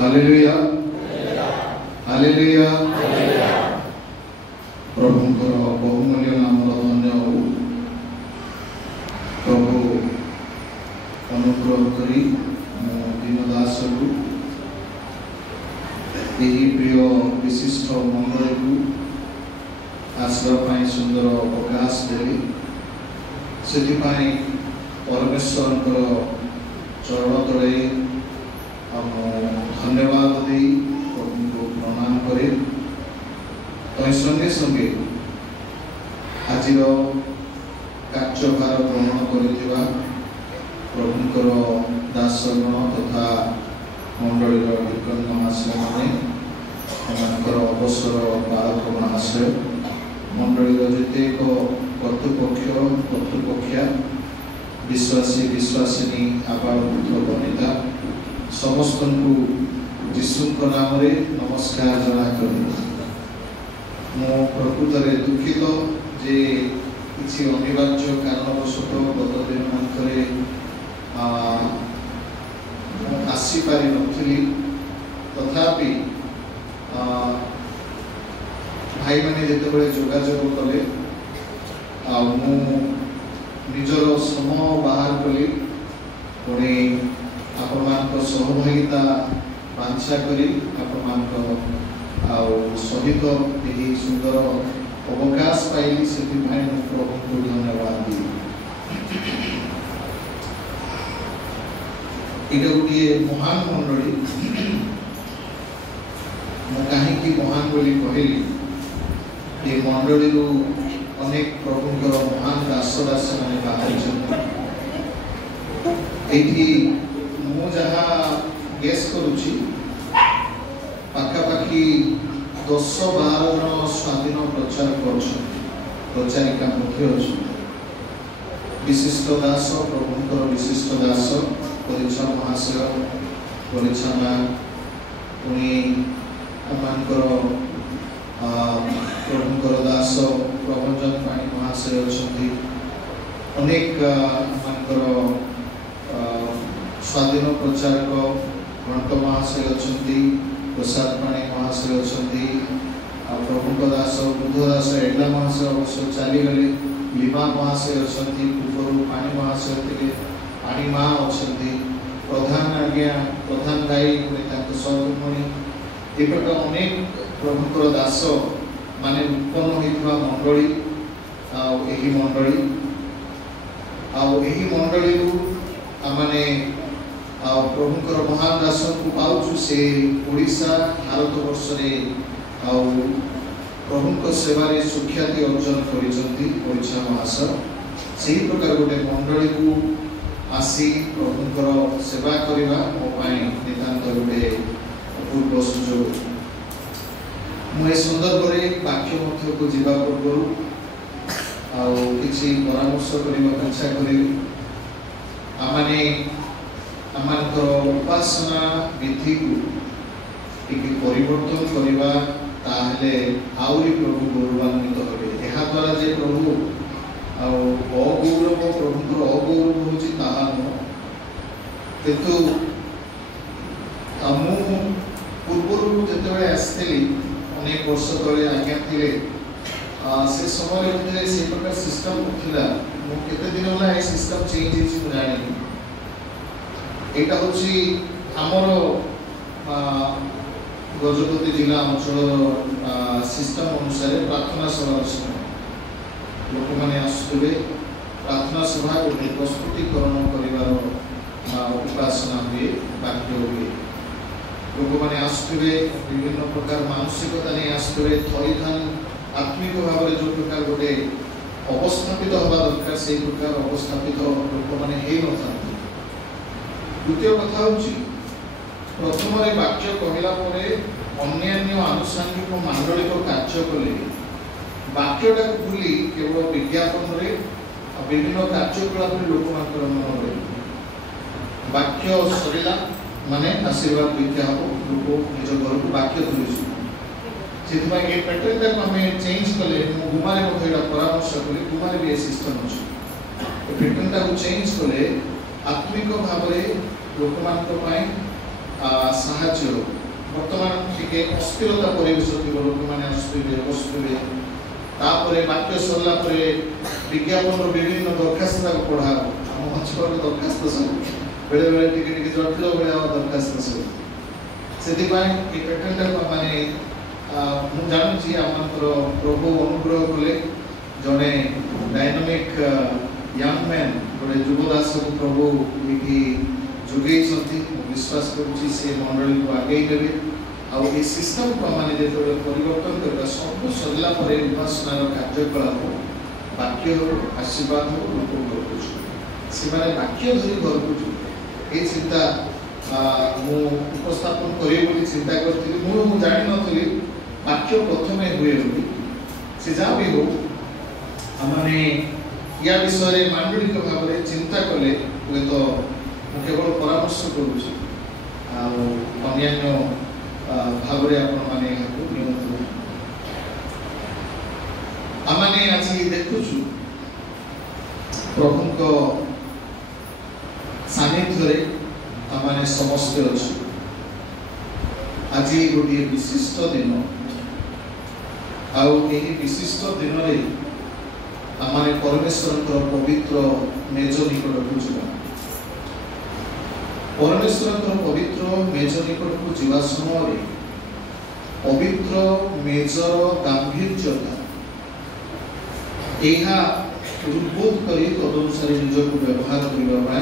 Hallelujah hallelujah प्रभुंकर बहुमूल्य नाम धन्य हो। प्रभु अनुग्रह करी दीनदास को यही प्रिय विशिष्ट मंडल को आश्रय सुंदर अवकाश देली से परमेश्वर चरण तले धन्यवाद दे प्रभु को प्रणाम करे। तो संगे संगे आज कार्यभार ग्रहण कर प्रभुंकर दासगण तथा मंडलीर विक्रम महाशय मानकर अवसर बालक महाशय मंडलीर जेतेक कर्तृपक्ष विश्वासी विश्वासिनी आबाल वृद्ध बनिता समस्त को यीशु नाम रे नमस्कार जना करूँ। मो प्रकृत में दुखित जे किसी अनिवार्य कारणवशतः गत दिन मंथरे आसीपारि नथिली तथापि भाई मैंने जिते जोगाजोग कले मु निजर समय बाहर कली पुणी आपण सहभागिता बांछा करी आपण सहित यही सुंदर अवकाश पाइली से प्रभु को धन्यवाद दी। ये गोटे महान मंडली कहीं महान बोली कहली ये मंडली अनेक प्रभुंर महान दास दास मैंने बाहर मु जहाँ गेस करुच्ची पाखापाखि 10-12 जन स्वाधीन प्रचारिका विशिष्ट दास प्रभुंर विशिष्ट दास परिचा महाशय परिचाना पुणी प्रभुंर दास प्रभंजन पाणी महाशय अच्छा अनेक स्वाधीन प्रचारक घंट महाशय अच्छा प्रसाद पाणी महाशय अच्छा प्रभु दास बुद्ध दास एडा महाशय अवश्य चलीगले लीमा महाशय अच्छा पूर्व पाणी महाशय थे पाणी माँ अच्छा प्रधान आज्ञा प्रधान गाई सहधर्मणी ये प्रकार अनेक प्रभुंर दास माने उत्पन्न होता मंडली यही मंडली यही मंडली आमने प्रभुंर महान दास को पाचु से ओडिशा भारत वर्ष प्रभु सेवारे सुख्याति अर्जन करिछंती महाशय से प्रकार गोटे मंडली को आसी प्रभुंर सेवा करवा मो नितांत गोटे अपूर्व सुजोग। मुझे संदर्भ में वाक्य मध्य को जीवा पूर्व किसी परामर्श करने इच्छा करी आमने उपासना विधि को परिवर्तन करवा आहरी प्रभु गौरवान्वित हे यहाँ द्वारा जे प्रभु अगौरव प्रभुंर अगौरव हूँ किंतु पूर्व जिते आसती अनेक वर्ष तले आज्ञा थे से समय से प्रकार सिस्टम था मुझे दिन है सिस्टम चेंज हो जानी यहाँ हूँ आमर गजपति जिला अंचल सिस्टम अनुसार प्रार्थना सभा लोक मैंने आसुवे प्रार्थना सभा गोटे प्रस्तुतिकरण कर उपासना हुए वाक्य हुए लोक मैंने आसुवे विभिन्न प्रकार मानसिकता नहीं आसुवे थईथान आत्मिक भाव में जो प्रकार गोटे अवस्थापित हवा दरकार से प्रकार अवस्थापित लोक मैंने हो न। द्वितीय कथा हूँ प्रथम वाक्य कहला अन्य आनुषंगिक मांडलिक कार्य कले वाक्यटा भूली केवल विज्ञापन विभिन्न कार्यकलाप लोक मन वाक्य सरला माने आशीर्वाद भिक्षा हम लोग निज घर को वाक्य धुरी से पैटर्न आम चेंज कले गुमारे परामर्श कली गुमारे भी सिस्टम अच्छे पैटर्नटा को चेंज कले आत्मिक भाव लोक मान साहाय्य बर्तमान टिके अस्थिरता परिवेश थी लोक मैंने बसुवे तापर वाक्य सरला विज्ञापन विभिन्न दरखास्त पढ़ा आम अंचल दरखास्त सब बेले बेले टिके जटिल भाया दरखास्त सब से पैटर्नटा को माने मु जानूँ आम प्रभु अनुग्रह कले जड़े डायनामिक यंग मैन गोटे युवदास को प्रभु ये जोगे विश्वास करुँची से मंडली को आगे देवे आउ सिस्टम को मैंने जो परिवर्तन करवा सब सरला उपासनार कार्यकलाप वाक्य हो आशीर्वाद हो लोक घर से वाक्य धरी घर को ये चिंता मु उपस्थापन करी चिंता करी मुझे जानी नी वाक्य प्रथम हुए से जहाँ भी हो मैंने या विषय मांडलिक भाव में चिंता कले हुए तो केवल परामर्श करुँच अन्य भाव आमने आज देखुचु प्रभु सानिध्य आमने समस्त अच्छु आज गोटे विशिष्ट दिन विशिष्ट दिन में आमने परमेश्वर पवित्र मेज निकट को जावा परमेश्वर पवित्र मेज निकट को जावा समय पवित्र मेजर गांभीर्यता यह उद्बोध कर तदनुसार निजक व्यवहार करने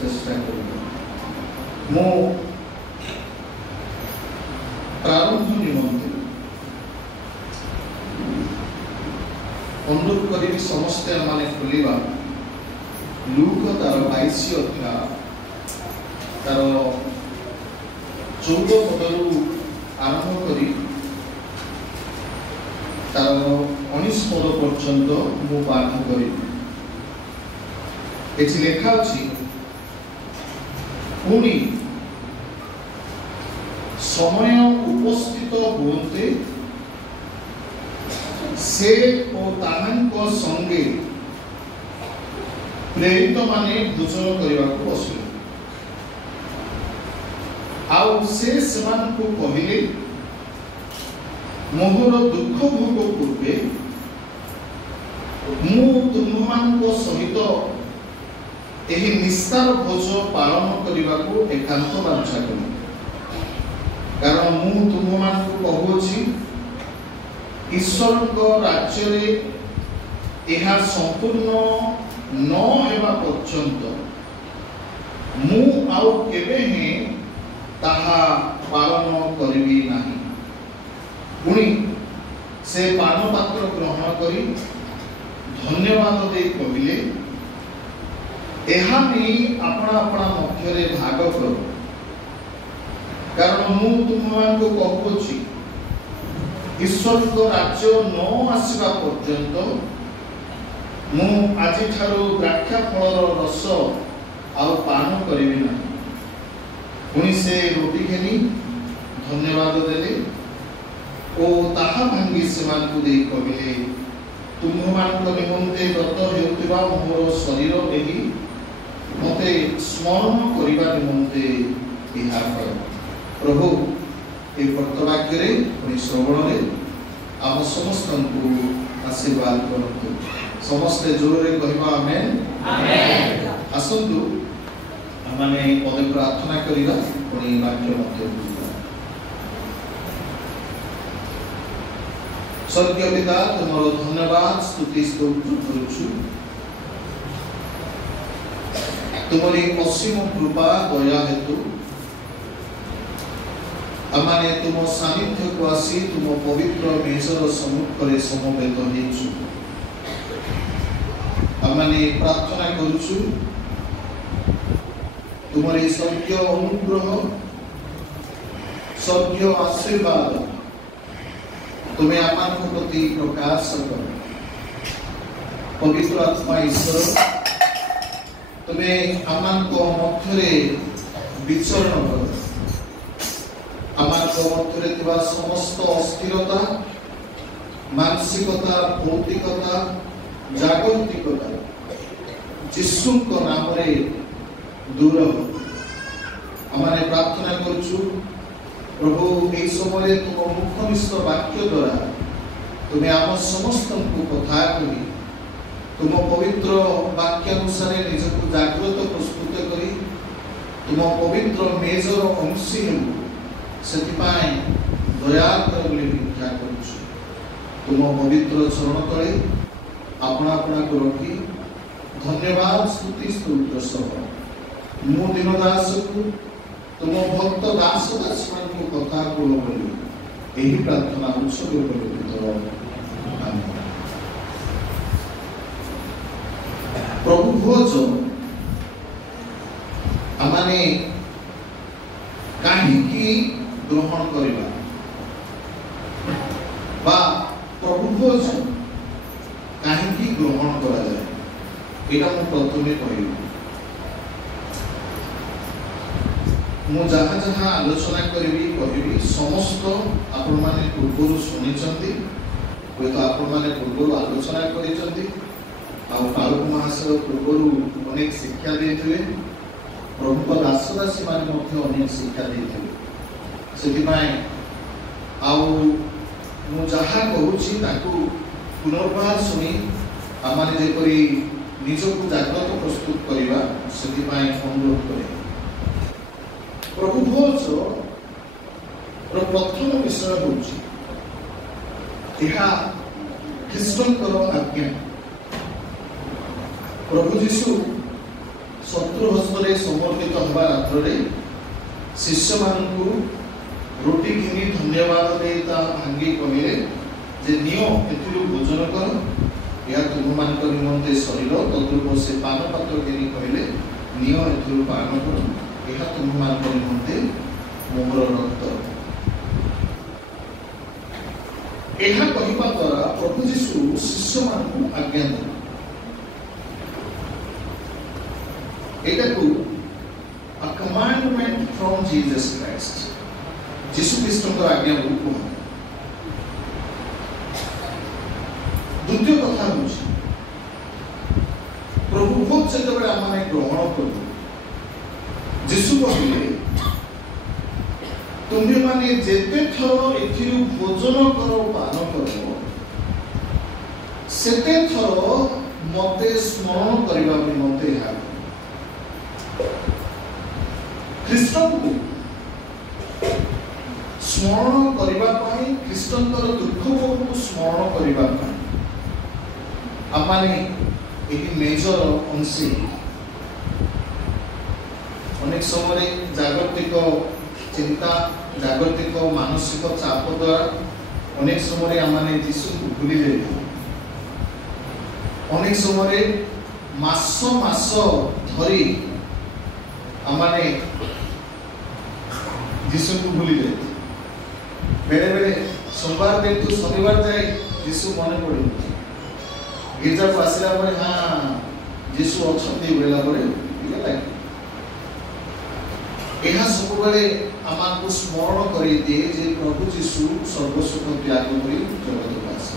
चेष्टा कर प्रारंभ निमंत्रण अनुरोध करी समस्ते माने खोलिबा लूक तार 22 अध्याय तार 14 पदरू आरंभ करी तार 19 पद पर्यंत मु पाठ करी एछि लेखा अछि पुनी समय उपस्थित होते से ओ ताहांको संगे प्रेरित माने भोजन करने को बसले आउ से समान को कहले मोहर दुख भोग पूर्वे मु तुममान को सहित एही निस्तार भोज पालन करने को एकांत बांछा करी कारण मु तुममान को कहूछि ईश्वर राज्य रे यह संपूर्ण न हेबा पर्यंत मु आउ केबे हे ताहा पालन करिबी नाही पुणी से पान पात्र ग्रहण करी धन्यवाद दे कहले एहा नहीं अपना अपना मध्य रे भाग करो कारण मु तुममान को कहूछि ईश्वर राज्य न आसवा पर्यंत मु आज ठारू द्राक्षा फलर रस आउ पान करी ना पुणी से रोटी घेनी धन्यवाद देले ओ ताहा भांगी सेमान को दे कहले तुम्हमान को निमंते गत हेउतिबा मोर शरीर एही मते स्मरण करिबा निमंते इहा कर प्रभु ए वर्तवाक्य रे पुणी श्रवण रे आम समस्त को आशीर्वाद करतु समस्त जोर रे कहबा आमेन आमेन आसंतु हमने पदे प्रार्थना करिबा पुणी वाक्य मध्य स्वर्गीय पिता तुमरो धन्यवाद स्तुति स्तोत्र करूछु तुमरी असीम कृपा दया हेतु आमाने तुम सानिध्य को आसी तुम पवित्र मेजर सम्मुख रे समवेत हेछु आमाने प्रार्थना करूछु तुमरे स्वर्गीय अनुग्रह स्वर्गीय आशीर्वाद तुम्हें आमान को प्रति प्रकाश करो पवित्र आत्मा ईश्वर तुम्हें आमान को मध्य विचरण करो आमान को मध्य समस्त अस्थिरता मानसिकता भौतिकता जागतिकता ଯୀଶୁଙ୍କ ନାମରେ ଦୂର ଆମେ ପ୍ରାର୍ଥନା କରୁଛୁ। ପ୍ରଭୁ ଏହି ସମୟରେ ତୁମ ମୁଖନିଷ୍ଠ ବାକ୍ୟ ଦ୍ୱାରା ତୁମେ ଆମ ସମସ୍ତଙ୍କୁ କଥା କହି ତୁମ ପବିତ୍ର ବାକ୍ୟାନୁସାରେ ନିଜକୁ ଜାଗ୍ରତ ପ୍ରସ୍ତୁତ କରି ତୁମ ପବିତ୍ର ମେଜର ଅଂଶୀ ହେବୁ ସେଥିପାଇଁ ଦୟାକର ବୋଲି ଭିକ୍ଷା କରୁଛୁ। ତୁମ ପବିତ୍ର ଚରଣ ତଳେ ଆପଣା ଆପଣାକୁ ରଖି ଧନ୍ୟବାଦ ସ୍ତୁତି ସ୍ତୋତ୍ର ସହ ମୁଁ ଦିନ ଦାସକୁ ତୁମ ଭକ୍ତ ଦାସ ଦାସମାନଙ୍କୁ କଥା କୁହ ବୋଲି ଏହି ପ୍ରାର୍ଥନା ଉତ୍ସର୍ଗ କରି ପ୍ରଭୁ ଭୋଜ ଆମେ କାହିଁକି ଗ୍ରହଣ କରିବା ବା ପ୍ରଭୁ ଭୋଜ କାହିଁକି ଗ୍ରହଣ କରାଯାଏ ଏଇଟା ମୁଁ ପ୍ରଥମେ କହିବି। ମୁଁ ଯାହା ଯାହା ଆଲୋଚନା କରିବି କହିବି ସମସ୍ତ ଆପଣମାନେ ପୂର୍ବରୁ ଶୁଣିଛନ୍ତି, ହୁଏତ ଆପଣମାନେ ପୂର୍ବରୁ ଆଲୋଚନା କରିଛନ୍ତି ଆଉ କାଳୁକ ମହାଶୟ ପୂର୍ବରୁ ଅନେକ ଶିକ୍ଷା ଦେଇଥିବେ, ପ୍ରଭୁଙ୍କ ଦାସ ଦାସୀମାନେ ମଧ୍ୟ ଅନେକ ଶିକ୍ଷା ଦେଇଥିବେ। ସେଥିପାଇଁ ଆଉ ମୁଁ ଯାହା କହୁଛି ତାକୁ ପୁନର୍ବାର ଶୁଣି ଆମେ ଯେପରି ନିଜକୁ ଜାଗ୍ରତ ପ୍ରସ୍ତୁତ କରିବା ସେଥିପାଇଁ ଅନୁରୋଧ କରେ। ପ୍ରଭୁ ଭୋଜର ପ୍ରଥମ ବିଷୟ ହେଉଛି ଏହା ଖ୍ରୀଷ୍ଟଙ୍କର ଆଜ୍ଞା। ପ୍ରଭୁ ଯୀଶୁ ଶତ୍ରୁ ହସ୍ତରେ ସମର୍ପିତ ହେବା ରାତ୍ରରେ ଶିଷ୍ୟମାନଙ୍କୁ ରୁଟି ଘିନି ଧନ୍ୟବାଦ ଦେଇ ତା ଭାଙ୍ଗି କହିଲେ ଯେ ନିଅ ଏଥିରୁ ଭୋଜନ କର, ଏହା ତୁମମାନଙ୍କ ନିମନ୍ତେ ଶରୀର। ତଦ୍ରୂପ ସେ ପାନ ପାତ୍ର ଘିନି କହିଲେ ନିଅ ଏଥିରୁ ପାନ କର, ଏହା ତୁମମାନଙ୍କ ନିମନ୍ତେ ମୋର ରକ୍ତ। ଏହା କହିବା ଦ୍ୱାରା ପ୍ରଭୁ ଯୀଶୁ ଶିଷ୍ୟମାନଙ୍କୁ ଆଜ୍ଞା ଦେଲେ। ଏଟାକୁ a commandment from Jesus Christ, ଯୀଶୁ ଖ୍ରୀଷ୍ଟଙ୍କର ଆଜ୍ଞା ବୋଲି କୁହନ୍ତି। ଦ୍ୱିତୀୟ କଥା ହେଉଛି ପ୍ରଭୁ ଭୋଜ ଯେତେବେଳେ ଆମେ ଗ୍ରହଣ କରୁ ଯୀଶୁ କହିଲେ ତୁମେମାନେ ଯେତେ ଥର ଏଥିରୁ ଭୋଜନ କର ପାନ କର ସେତେ ଥର ମତେ ସ୍ମରଣ କରିବା ନିମନ୍ତେ ଏହା ଖ୍ରୀଷ୍ଟଙ୍କୁ ସ୍ମରଣ କରିବା ପାଇଁ, ଖ୍ରୀଷ୍ଟଙ୍କର ଦୁଃଖ ଭୋଗକୁ ସ୍ମରଣ କରିବା ପାଇଁ ଆମେ ଏହି ମେଜର ଅଂଶୀ ଅନେକ ସମୟରେ ଜାଗତିକ ଚିନ୍ତା, ଜାଗତିକ ମାନସିକ ଚାପ ଦ୍ୱାରା ଅନେକ ସମୟରେ ଆମେ ଯୀଶୁଙ୍କୁ ଭୁଲି ଯାଇଥାଉ। ଅନେକ ସମୟରେ ମାସ ମାସ ଧରି ଆମେ ଯୀଶୁଙ୍କୁ ଭୁଲି ଯାଇଥାଉ। बेले बेले सोमवार दिन तो शनिवार जाए यीशु मन पड़े गिरजा को आसला परे हाँ यीशु अछंती बोला परे ठीक है। यह सब बेले आमाको स्मरण करी दिए जे प्रभु यीशु सर्वस्व त्याग करी जगत को आसे।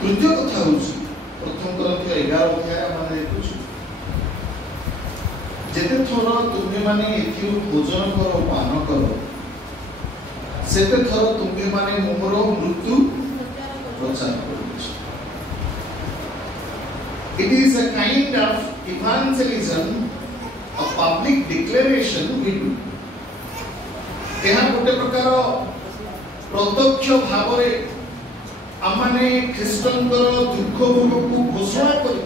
तृतीय कथा होची प्रथम ग्रंथ 11 अध्याय माने देखुछु जेते थोर तुमे माने एथिरु भोजन करो पान करो सेते थोर तुमे माने मोर मृत्यु प्रचार करो। It is a kind of evangelism, a public declaration we do. ଏହା ଗୋଟେ ପ୍ରକାର ପ୍ରତ୍ୟକ୍ଷ ଭାବରେ ଆମମାନେ ଖ୍ରୀଷ୍ଟଙ୍କର ଦୁଃଖ ଭୋଗକୁ ଘୋଷଣା କରୁ।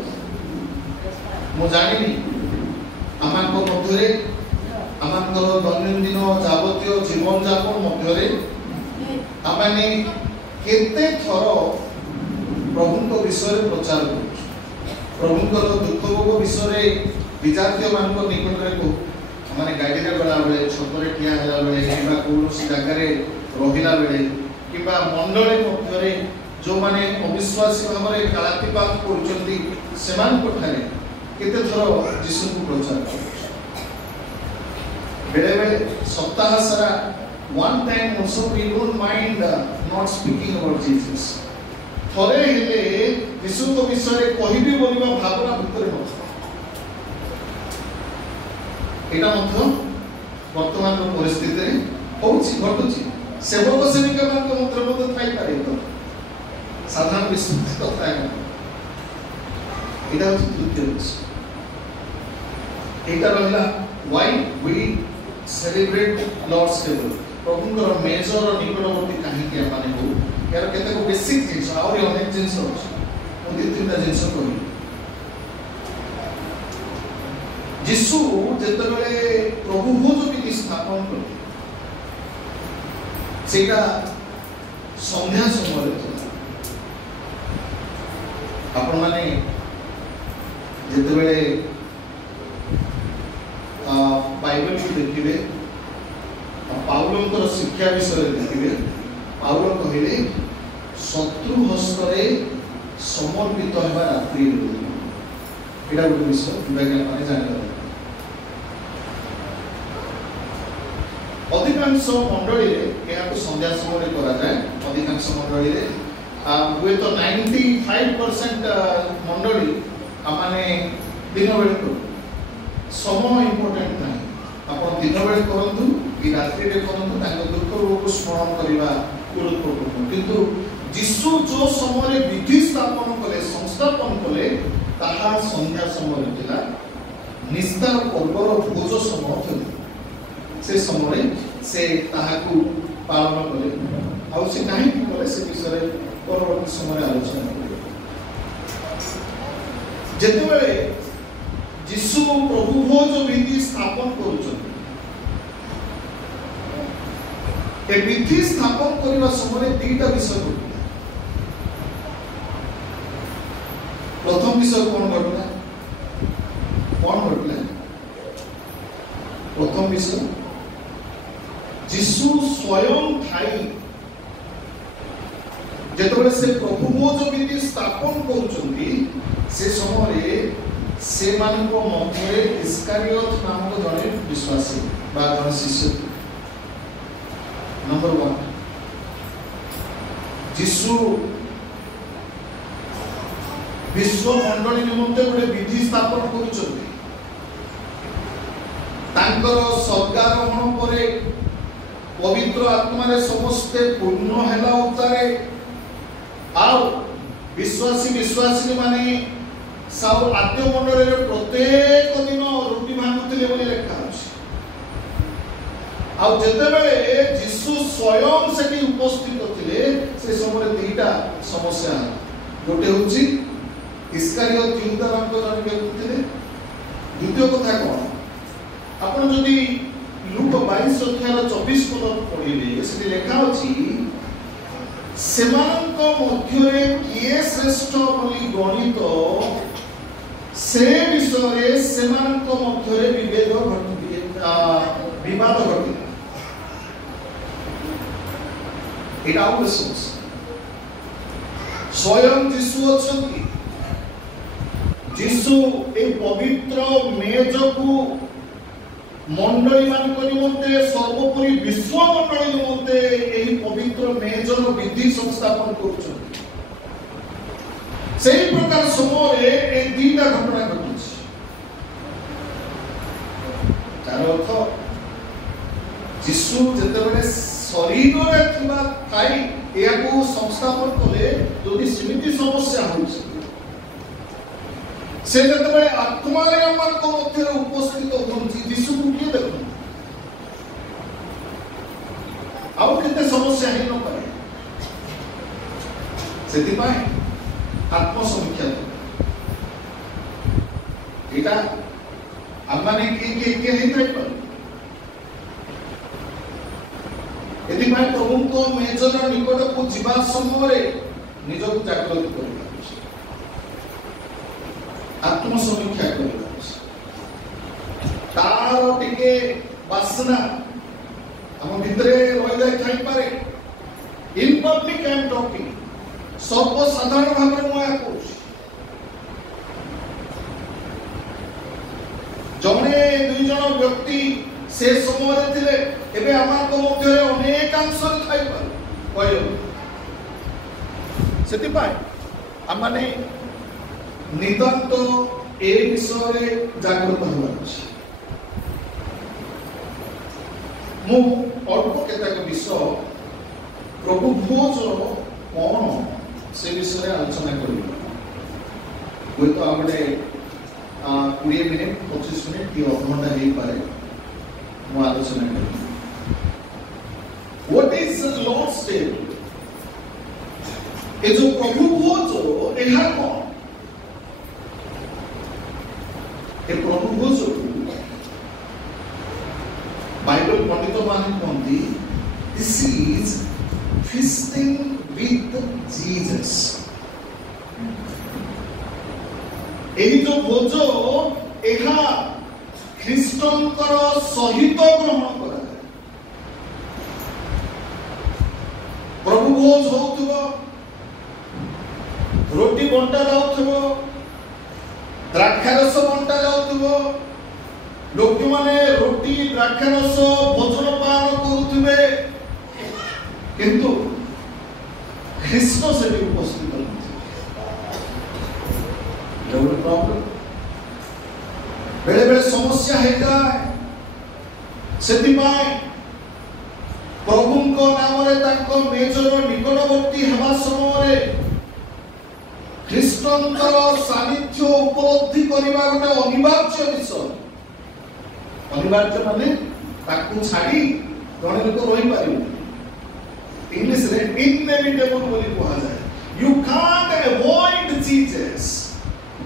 ମୁଁ ଜାଣିନି आमाको मध्यरे आमाଙ୍କର दैनन्दिन जावतीय जीवन यापन मध्यरे आमाने केते थर प्रभुଙ୍କ विषय प्रचार करू। प्रभुଙ୍କର दुख भोग विषय विद्यार्थी मानक निकट रे को माने गाड़ी रे गला बेले छपरे ठिया हला बेले किबा कोनोसी जगह रे रहिला बेले किबा मंडले मध्यरे जो माने अविश्वासी भाबरे कालातिपात करचंती सेमान कोठारे केते थर यीशु को प्रचार कर। बेले बेले सप्ताह सारा one time also we don't mind not speaking about Jesus. थरे हेले यीशु को विषय कहिबी बोलिबा भावना भितर नथि एटा मध्य वर्तमान परिस्थिति रे होछि घटुछि सेवक सेविका मान मंत्र मध्य थाई पारे तो साधारण विश्वास कथा है एटा होछि तृतीय विषय एटा रहला why we celebrate Lord's table प्रभुଙ୍କର मेजर निकटवर्ती काहीकि माने हो यार केते को बेसिक जिंस और अनेक जिंस अछि ओ दी तीनटा जिंस कहली यीशु जेतबेले प्रभु भोज विधि स्थापन करले सेटा संध्या समय था आपण माने जेतबेले बाइबल को देखिबे पाउलंकर शिक्षा विषय देखिबे पाउल कहिले शत्रु हस्तरे समर्पित हेबा रात्रि एटा गोटे विषय विज्ञान माने जानि अधिकांश मंडली रे एहा को संध्या समय करा जाय अधिकांश मंडली रे हुए तो 95% मंडली माने दिन बेले को समय इंपोर्टेंट नहीं आपण दिन बेले करंतु कि रात्रि रे करंतु तांको दुख को स्मरण करबा गुरुत्वपूर्ण किंतु यीशु जो समय विधि स्थापन कले संस्थापन कले ताहा संध्या समय थिला निस्तार पर्वर भोज समय थिला से समय से ताहा को पालन कले आ से काहे कि कले से विषय परवर्ती समय आलोचना कले जेतेबेले यीशु प्रभु भोज विधि स्थापन करूछन ए विधि स्थापन करबा समय तीनटा विषय होता प्रथम विषय कौन घटना प्रथम विषय यीशु स्वयं थाई जेतबेले से प्रभु भोज विधि स्थापन करूछंती से समय से मानको मध्य इस्कारियोत नामक जने विश्वासी बा जने शिष्य नंबर 1 यीशु विश्व मंडली निमंते गोटे विधि स्थापन करूछंती तांकर स्वर्गारोहण परे पवित्र आत्मा रे समस्त पूर्ण हैला उतारे आ विश्वासी माने साउ आद्य मंडल रे प्रत्येक दिन रोटी भांगुतिले बोली लेखा अछि आ जेतेबेले यीशु स्वयं सेठी उपस्थित थिले से समय दुईटा समस्या गोटे होछि इस्कारियोत यहूदा नामक जने व्यक्ति थिले द्वितीय कथा कोन आपण जदि लूक 22 अध्याय 24 पद पढिले सेठी लेखा अछि सेमानक मध्यरे किए श्रेष्ठ बोली गणित से विषय सेमानक मध्यरे विवाद घटी एटा स्वयं यीशु अछंती यीशु ए पवित्र मेज को मंडली मान निमंते सर्वोपरि विश्व मंडली निमंते एही पवित्र मेजर विधि संस्थापन करूछंती सेही प्रकार समय ए दीटा घटना घटिछ तार अर्थ यीशु जेतेबेले शरीर रे थिबा थाई एयाकू संस्थापन कले जदि सीमित समस्या होछ से जेतेबेले आत्मा रे हमर को मध्य उपस्थित होछि यीशु को किए देखो आउ केते समस्या ही न पाए सेति पाए आत्म समीक्षा एटा आमाने के हे थाई पर यदि मैं प्रभु को मेजर निकट को जीवा समय निज को जागृत करबा आत्म समीक्षा करबा तार टिके वासना हम भितरे रह जाय थाई पारे in public I am talking सर्व साधारण भाव में मैं कहूँ जने दुई जन व्यक्ति से समय थिले एबे आमार को मध्य अनेक अंश थाई पर कहयो सेति पाए आमने नितांत ए विषय जागृत होगा मु अल्प केतक विषय प्रभु भोज कौन से विषय आलोचना करिबा कोई तो आमने 20 मिनिट 25 मिनिट की अधघंटा हे पारे मु आलोचना करिबा व्हाट इज लॉर्ड्स टेबल ए जो प्रभु भोज एहा कौन ए प्रभु भोज बाइबल पंडित माने कहती this is feasting with Jesus एही जो भोज एहा ख्रीष्टंकर सहित ग्रहण करा प्रभु भोज होउथबो रोटी बंटा जाउथबो द्राक्षारस बंटा जाउथबो लोक माने रोटी द्राक्षारस भोजन पान करूथबे किंतु ख्रीष्ट से भी उपस्थित प्रॉब्लम बेले बेले समस्या है जाए सेतिपाई प्रभु को नाम रे ताको मेजर निकटवर्ती हेबा समय ख्रीष्टंकर सानिध्य उपलब्धि करिबा गोटे अनिवार्य विषय अनिवार्य माने ताकू छाड़ी जणे लोक रहि पारिबो इंग्लिश रे इनएविटेबल बोली कहा जाए you can't avoid Jesus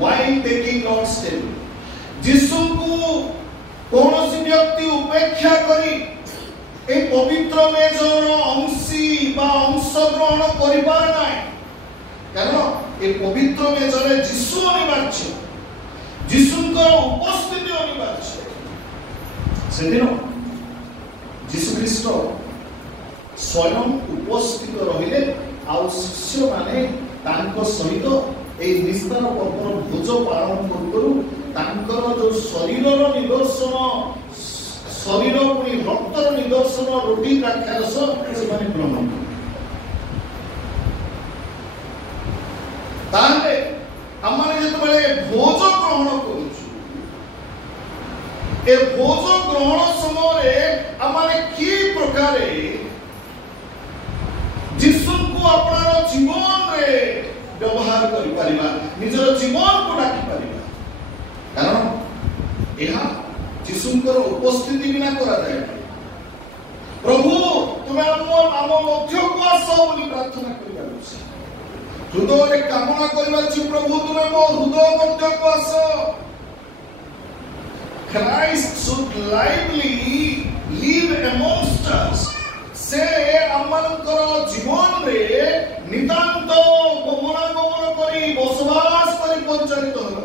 while taking Lord's table यीशु को कोनोसी व्यक्ति उपेक्षा करी ए पवित्र मेजर अंशी बा अंश ग्रहण करि पार नाही कारण ए पवित्र मेजर यीशु अनिवार्य यीशुंकर उपस्थिति अनिवार्य सेदिन यीशु ख्रीष्ट स्वयं उपस्थित रहिले आउ शिष्य माने तांको सहित ए निस्तार पर्वर भोज पालन करू तांकर जो शरीरर निदर्शन शरीर पुनी रक्तर निदर्शन रोटी द्राक्षारस से माने ग्रहण ताले हमने जत बेले भोज ग्रहण करू ए भोज ग्रहण समय हमने की प्रकारे यीशु को अपना जीवन रे व्यवहार करि परिबा निजर जीवन को डाकी परिबा कारण एहा यीशुंकर उपस्थिति बिना करा जाय प्रभु तुमे हम मध्य को आसो बोली प्रार्थना करिबा हृदय रे कामना करिबा छि प्रभु तुमे मो हृदय मध्य को आसो Christ should lively live amongst us से अमरकर जीवन रे नितांत गमनागमन करी बसवास करी परिचालित होगा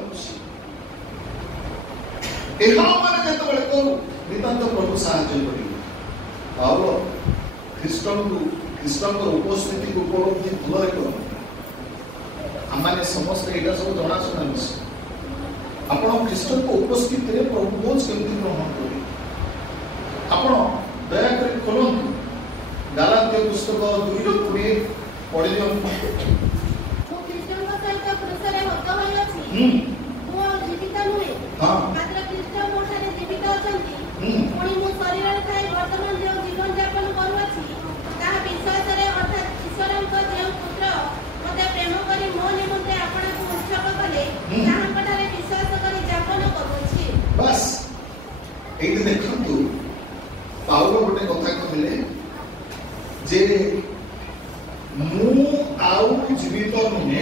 एहा माने जते बेले करू नितांत प्रभु सहाय्य करी पावलो ख्रीष्टंकर उपस्थिति को उपलब्धि भलरे करू आमाने समस्त एटा सब जणा सुना विषय आपण ख्रीष्टन को उपस्थिति रे प्रभु भोज केमति ग्रहण करी आपण दया करी खोलंतु गालात्य पुस्तक 2:20 पढि दियौ मु ख्रीष्टन को सहित पुरुषरे होत होय अछि मु जीवित नुहे मात्र ख्रीष्ट मोठारे जीवित अछंती पुनी मु शरीर रे थाई वर्तमान जो जीवन यापन करू अछि ता विश्वास रे अर्थात ईश्वरन को जे पुत्र मते प्रेम करी मो निमंते आपन को उत्सव कले ताहा पठारे विश्वास करी यापन करू छी बस एई देखंतु पाउलो गोटे कथा कहले जे मु आउ जीवित नुहे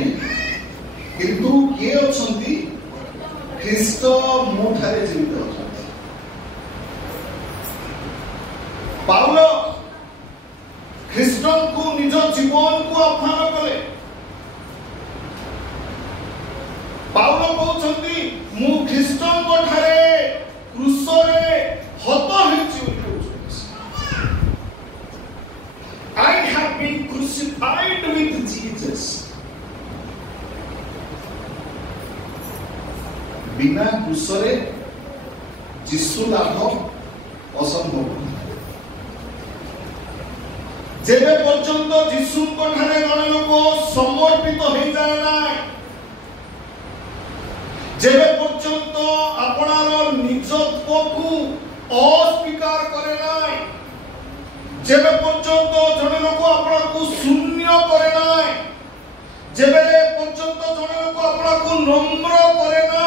किंतु के अछंती ख्रीष्ट मो ठारे जीवित अछंती पाउलो ख्रीष्टन को निज जीवन को आह्वान कले पाउलो कहउछंती मु ख्रीष्टन को ठारे क्रूस रे हत हेछि I have been crucified with Jesus. बिना क्रूसरे यीशु लाभ असंभव जेबे पर्यंत जीशुको ठारे जने लोक समर्पित हो जाए ना, जेबे पर्यंत आपणार निजत्व को अस्वीकार करे ना, जेबे पर्यंत जने लोक आपन को शून्य करे ना, जेबे पर्यंत जने लोक आपन को नम्र करे ना,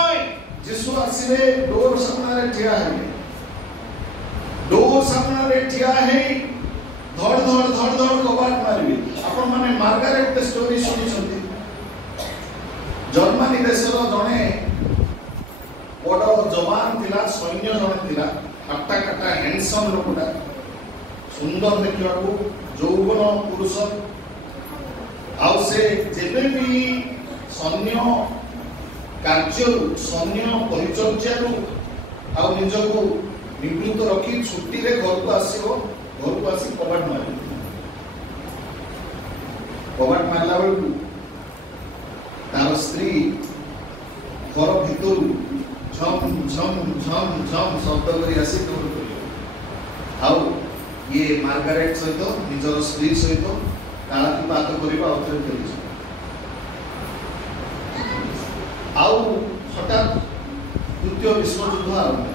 जीशु आसीबे डोर सामने ठिया है, डोर सामने ठिया है, धड़ धड़ धड़ धड़ कबाट मारबी। आपण माने मार्गारेट स्टोरी सुनी छथि, जर्मनी देशर जने बड़ जवान थिला, सैन्य जने थिला, हट्टा कट्टा हैंडसम लोकटा, सुंदर देखिबा को यौवन पुरुष। आउ से जेबे भी सैन्य कार्य सैन्य परिचर्या आउ निजको निवृत्त रखी छुट्टी रे घर को आसीबो, घर को आसी कबाट मारे, कबाट मारला बेलू तार स्त्री घर भितर झम झम झम झम शब्द करी आसी डोर करियो। आउ ये मार्गारेट सहित निजर स्त्री सहित कालातिपात करबा उतर करी। आउ हठात द्वितीय विश्वयुद्ध आरंभ,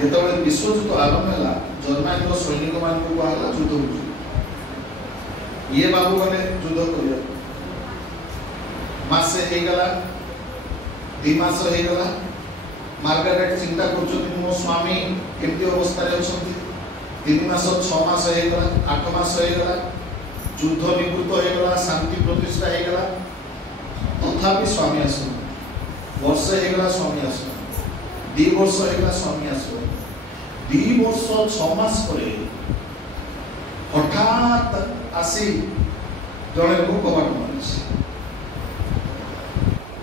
जेतबे विश्वयुद्ध आरंभ होला जर्मनी सैनिक मान को कहला युद्ध हो, ये बाबू माने युद्ध करियो। मासे हे गला, 2 मास हे गला, मार्गारेट चिंता करछथि मो स्वामी केमती अवस्था रे अछथि। 3 मास 6 मास हे गला, 8 मास हे गला, युद्ध निवृत्त हे गला, शांति प्रतिष्ठा हे गला, तथापि स्वामी आसु। वर्ष हे गला स्वामी आसु, 2 वर्ष हे गला स्वामी आसु, 2 वर्ष 6 मास परे हठात आसी जने को कबाट मारिस।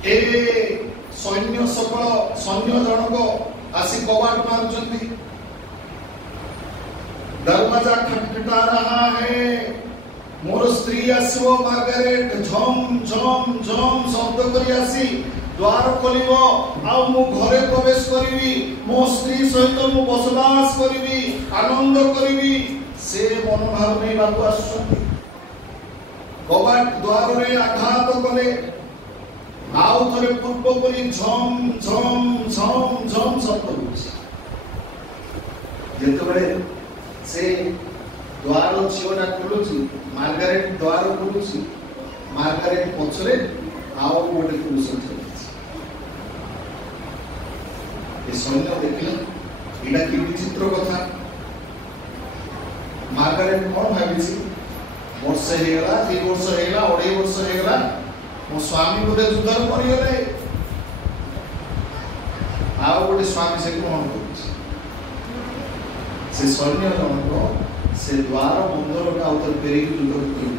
ए सैन्य सकल सैन्य जनक आसी कबाट मारचंती, दरवाजा खटखटा रहा है, मोर स्त्री आसीबो मार्गारेट झम झम झम शब्द करी आसी द्वार खोलिबो, आ मु घरे प्रवेश करिवि, मो स्त्री सहित मु बसवास करिवि, आनंद करिवि। से मनोभाव नै बाबू आसुछंती, कबाट द्वार रे आघात कले, आउ थरे पूर्व परि झम झम झम झम शब्द होछि। जेतबे से द्वार छियोटा खुलुछि, मार्गारेट द्वार खुलुछि, मार्गारेट पछरे आउ गोटे पुरुष अछि। ए सैन्य देखिला, इला कि विचित्र कथा। मार्गारेट कोन भाबिछि, वर्ष हे गला, 2 वर्ष हे गला, 2.5 वर्ष हे गला, मो स्वामी बोले युद्ध करि गले, आउ गोटे स्वामी से कोन करछि। से सैन्य जनक से द्वार बंदर का उतर पेरी युद्ध करि।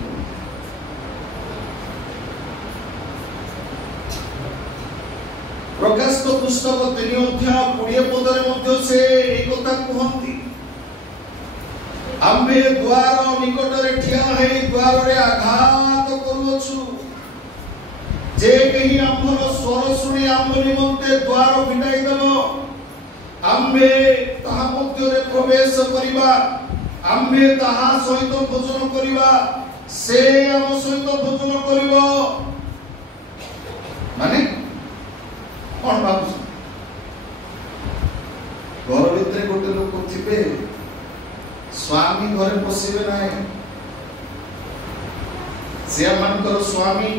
प्रकाशित पुस्तक 3 अध्याय 20 पदरे मध्य से एक कथा कहंती, आम्भे द्वार निकट रे ठिया है, द्वार रे आघात करूछु, जे कहि आम्भर स्वर सुनि आम्भ निमंते द्वार फिटाई देबो, आम्भे ताहा मध्य रे प्रवेश करिबा, आम्भे ताहा सहित भोजन करिबा, से आम सहित भोजन करिबो। माने कोन बाबू घर भितर गोटे लोक थिबे, स्वामी घरे पसिबे नाही, से मानकर स्वामी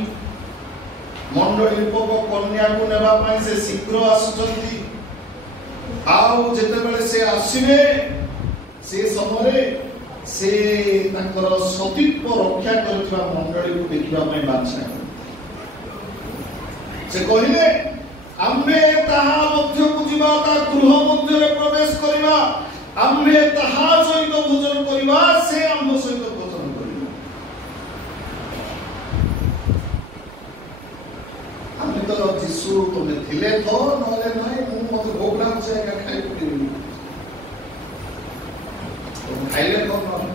मंडली उपक कन्या को नेबा पाई से शीघ्र आसुचंती। आउ जेते बेले से आसीबे से समय से ताकर सतीत्व रक्षा करथिबा मंडली को देखिबा पाई बांछा से कहिले, आम्भे ताहा मध्य को जिबा, ता गृह मध्य रे प्रवेश करिबा, आम्भे ताहा सहित भोजन करिबा, से आम्भ सहित भोजन करिबा। आम्भे तो जीशु तुमे थिले थो नले नाही, मु मते भोग लाग से का खाइ पडिबी, तो खाइले तो न।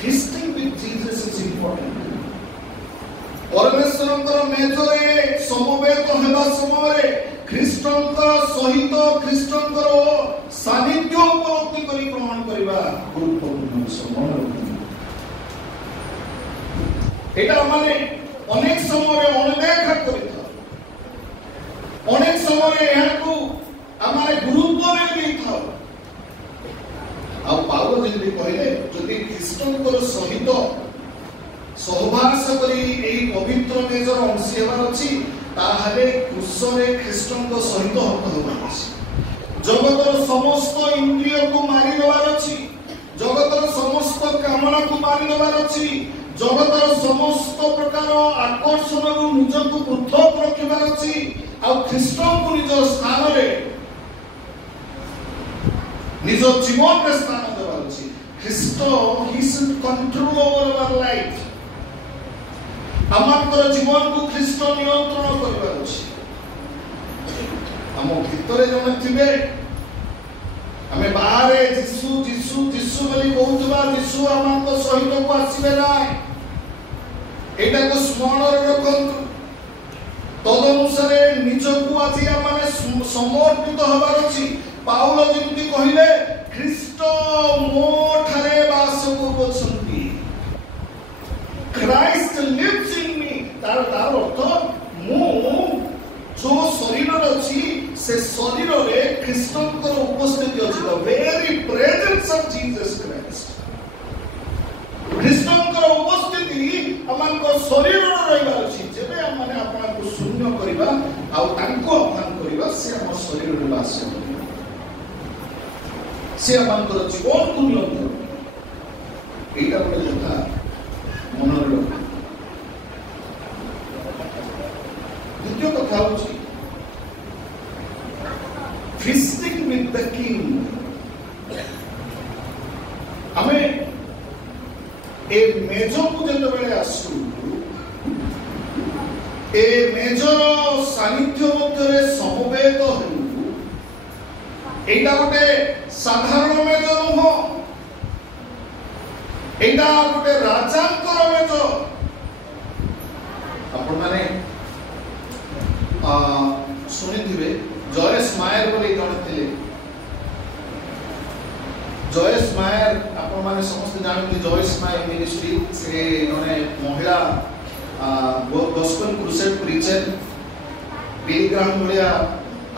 Feasting with Jesus is important. परमेश्वरंकर मेजरे समवेत हेबा समय ख्रीष्टंकर सहित ख्रीष्टंकर सानिध्य उपलब्धि करी प्रमाण करबा गुरुत्वपूर्ण विषय मन रखिबा। एटा माने अनेक समय अनदेखा करिता, अनेक समय एहाकू आमारे गुरुत्व नै देइथा। आ पावल जेंति कहले जदि ख्रीष्टनकर सहित सहवास करी एई पवित्र मेजर अंशी हेबार अछि ताहाले क्रूसरे ख्रीष्टनक सहित हत हेबार अछि। जगतर समस्त इंद्रिय को मारी देबार अछि, जगतर समस्त कामना को मारी देबार अछि, जगतर समस्त प्रकार आकर्षण को निज को पृथक रखिबार अछि आ ख्रीष्टन को निज स्थान रे निज जीवन रे स्थान देबार अछि। Christ he should control over our life. आमार जीवन को ख्रीष्ट नियंत्रण करबार अछि। हम भीतर जने थिबे आमे बाहरे जिसु जिसु जिसु बोली कहउतबा जिसु आमाक सहित को आसीबे नाय। एटा को स्मरण रखंतु। तदनुसारे निजको आज आमाने समर्पित हबार अछि। पाउल जेंति कहिले ख्रीष्ट मो ठारे वास करछन्ति, क्राइस्ट लिव्स इन मी। तार अर्थ मु जो शरीर अछि से शरीर रे ख्रीष्टनकर उपस्थिति अछि। The very presence of Jesus Christ. ख्रीष्टनकर उपस्थिति अमानक शरीर रे रहबार अछि। जेबे हमने आपन को शून्य करिबा आ तांको अपमान करिबा से हम शरीर रे वास करिबा, से अमानकर जीवन को नियंत्रण। एटा गोटे कथा मन रख। द्वितीय कथा होची feasting with the king। हमें ए मेजो को जब बेले आसु ए मेजर सानिध्य मध्य समवेत हो। एटा गोटे साधारण मेज नुह, एटा गोटे राजांकर मेज। आपण माने सुनिथिबे जयेश मायर बोली जण थिले। जयेश मायर आपण माने समस्त जानते जयेश मायर मिनिस्ट्री से जने महिला गॉस्पेल क्रूसेड प्रीचर बिली ग्राम भलिया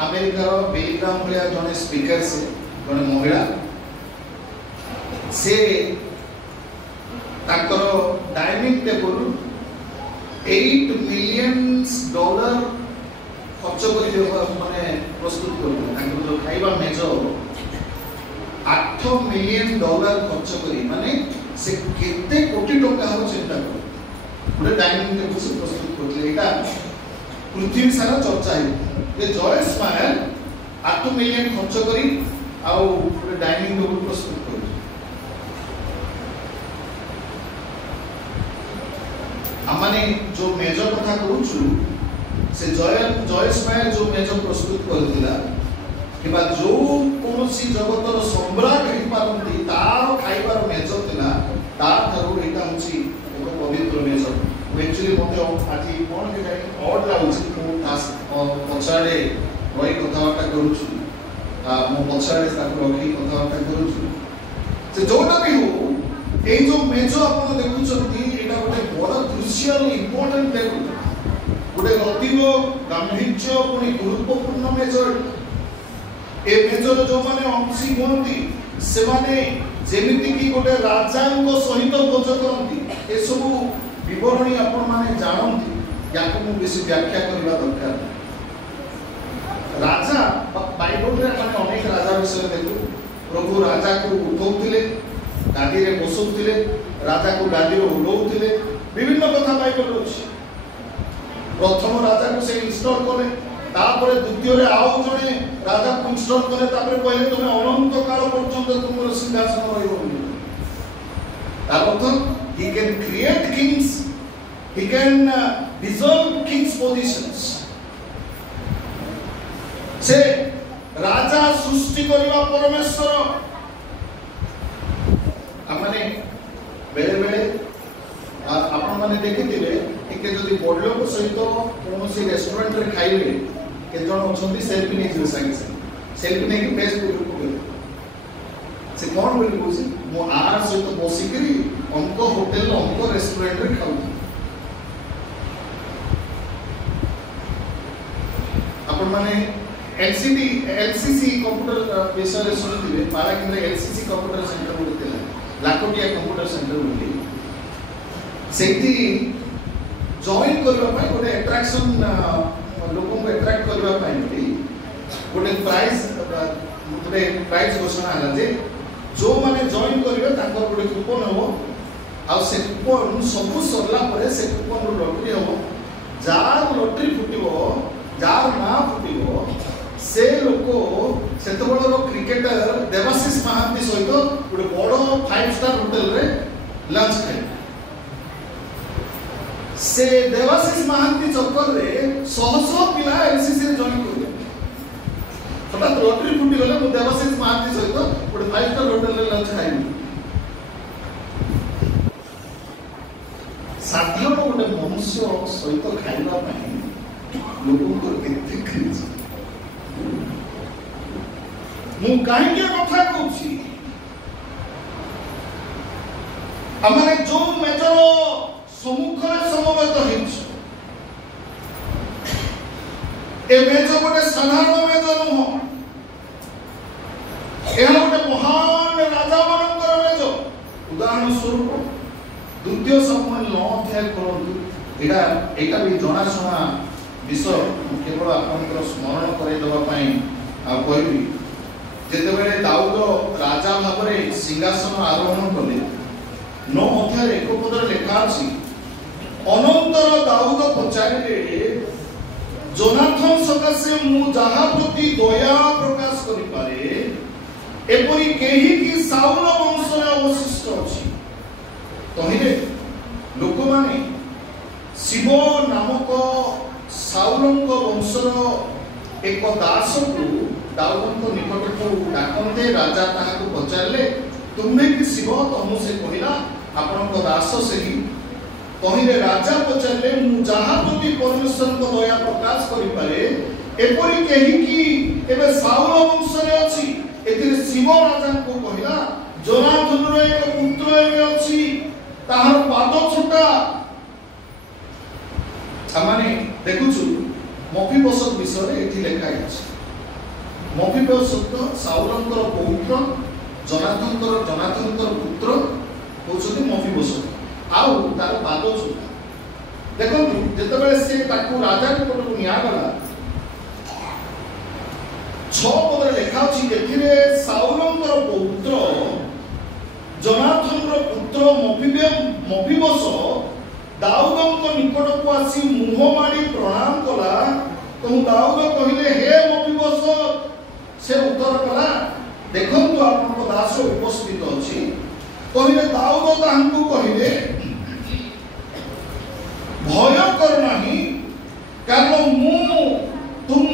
अमेरिका रो बिली ग्राम भलिया जने स्पीकर से जने महिला से ताकर डाइनिंग टेबल $8 मिलियन खर्च कर माने प्रस्तुत कर जो खाइबा मेज $8 मिलियन खर्च करी माने से केते कोटी टका हो चिंता कर गोटे डाइनिंग टेबल से प्रस्तुत करले। एटा पृथ्वी सारा चर्चा है जे जयेश मायर 8 मिलियन खर्च करी आ गोटे डाइनिंग टेबल प्रस्तुत कर। आमाने जो मेज कथा कहूछु से जयेश मायर जो मेज प्रस्तुत करथिला किबा जो कोनोसी जगतर सम्राट हे पारंती तार खाइबार मेज थिला तार थारु एटा होची एक पवित्र मेज। एक्चुअली मते आजि कोन के जाई ऑड लागुची मो पछाडे रही कथावार्ता करूछु मो पछाडे ताको रखी कथावार्ता करूछु से जोटा भी हो ए जो मेज आपण देखुछंती एटा गोटे बड़ क्रुशियल इंपोर्टेंट टेबल गोटे अतीव गांभीर्य पुणी गुरुत्वपूर्ण मेज। ए मेजर जो माने अंशी होंती से माने जेमिति की गोटे राजांक सहित भोज करंती। ए सब विवरणी आपण माने जानंती याको मु बेसी व्याख्या करबा दरकार। राजा बाइबल रे माने अनेक राजा विषय देखु। प्रभु राजा को उठौतिले, गादी रे बसौतिले, राजा को गादी रे उड़ौतिले, विभिन्न कथा बाइबल रे अछि। प्रथम राजा को से इंस्टॉल करे, तापर द्वितीय रे आउ जने राजा को इंस्टॉल करे, तापर पहिले तुमे अनंत काल पर्यंत तुमर सिंहासन रहइबो। तार अर्थ he can create kings, he can dissolve kings positions। से राजा सृष्टि करबा परमेश्वर। हमने बेले बेले आपण माने देखिथिले के जदि बड़ लोक सहित कौन रेस्टोरेंट रे खाइबे के जण अछंती सेल्फी नै जे संगे सेल्फी नै फेसबुक को से कौन बोली बोझी मो आर सहित बसिकरी अंक होटल अंक रेस्टोरेंट रे खाऊ अपन माने एलसीडी एलसीसी कंप्यूटर विषय रे सुनिथिबे पारा केंद्र एलसीसी कंप्यूटर सेंटर बोलतेला लाकोटिया कंप्यूटर सेंटर बोली सेठी जॉइन करबा पय गोटे अट्रैक्शन लोगों को अट्रैक्ट करबा पय गोटे प्राइज घोषणा है जे जो माने जॉइन करिवे तांकर गोटे कूपन हो आ से कूपन सब सरला परे से कूपन लॉटरी हो जार लॉटरी फुटिबो जार ना फुटिबो से लोको सेतो बड़ो क्रिकेटर देवाशीष महांती सहित गोटे बड़ो 5 स्टार होटल रे लंच खाइ से देवाशीष महांती चक्कर रे 100 पिला एलसीसी रे जॉइन करिवे हठात लॉटरी फुटी गले मु देवाशीष महांती सहित गोटे 5 स्टार होटल रे लंच खाइबी साधारण गोटे मनुष्य सहित खाइबा पई लोगों को केते क्रेज मु काहे के कथा कहूची हमरे जो मेजर सम्मुख रे समवेत हिंस ए मेज गोटे साधारण मेज नुह ए गोटे महान राजा मानकर मेज उदाहरण स्वरूप द्वितीय सामुएल 9 अध्याय करंतु एटा भी जणा सुना विषय केवल आपनकर स्मरण करे देबा पई आ कहबी जेतेबेले दाऊद राजा भाबरे सिंहासन आरोहण कले 9 अध्याय 1 पदर लेखा अछि अनंतर दाऊद पचारिले जोनाथन सकासे मु जहा प्रति दया प्रकाश करि पारे एपरि केही की साउल वंशरे अवशिष्ट अछि तहिले लोक माने शिव नामक साउलंक वंशर एक दास को दाऊदंक निकट को डाकन्ते राजा ताहा को पचारले तुमे कि शिव तमु से कहिला आपनक दास सेही कहिले राजा पचारले मु जहा प्रति परमेश्वर को दया प्रकाश करि पारे एपरि केही की एबे साउल वंशरे अछि एतिरे शिव राजा को कहिला जोनाथन रो एक पुत्र एबे अछि ताहार पाद छुटा आमाने देखुछु मफीबोशत विषय एथि लेखा अछि मफीबोशत साउलंकर पौत्र जोनाथनकर पुत्र होछथि मफीबोशत आउ तार पाद छुटा देखंतु जेतबेले से ताकू राजा के पटकु निया गला 6 पदर लेखा अछि एथिरे साउलंकर पौत्र जोनाथनर पुत्र मफीबोशत दाऊदंक निकट को आसी मुह मारी प्रणाम कला तो दाऊद कहिले हे मफीबोशत से उत्तर कला देखंतु आपन दास उपस्थित अछि कहिले दाऊद तांकु कहिले भय कर नाही कारण मु तुम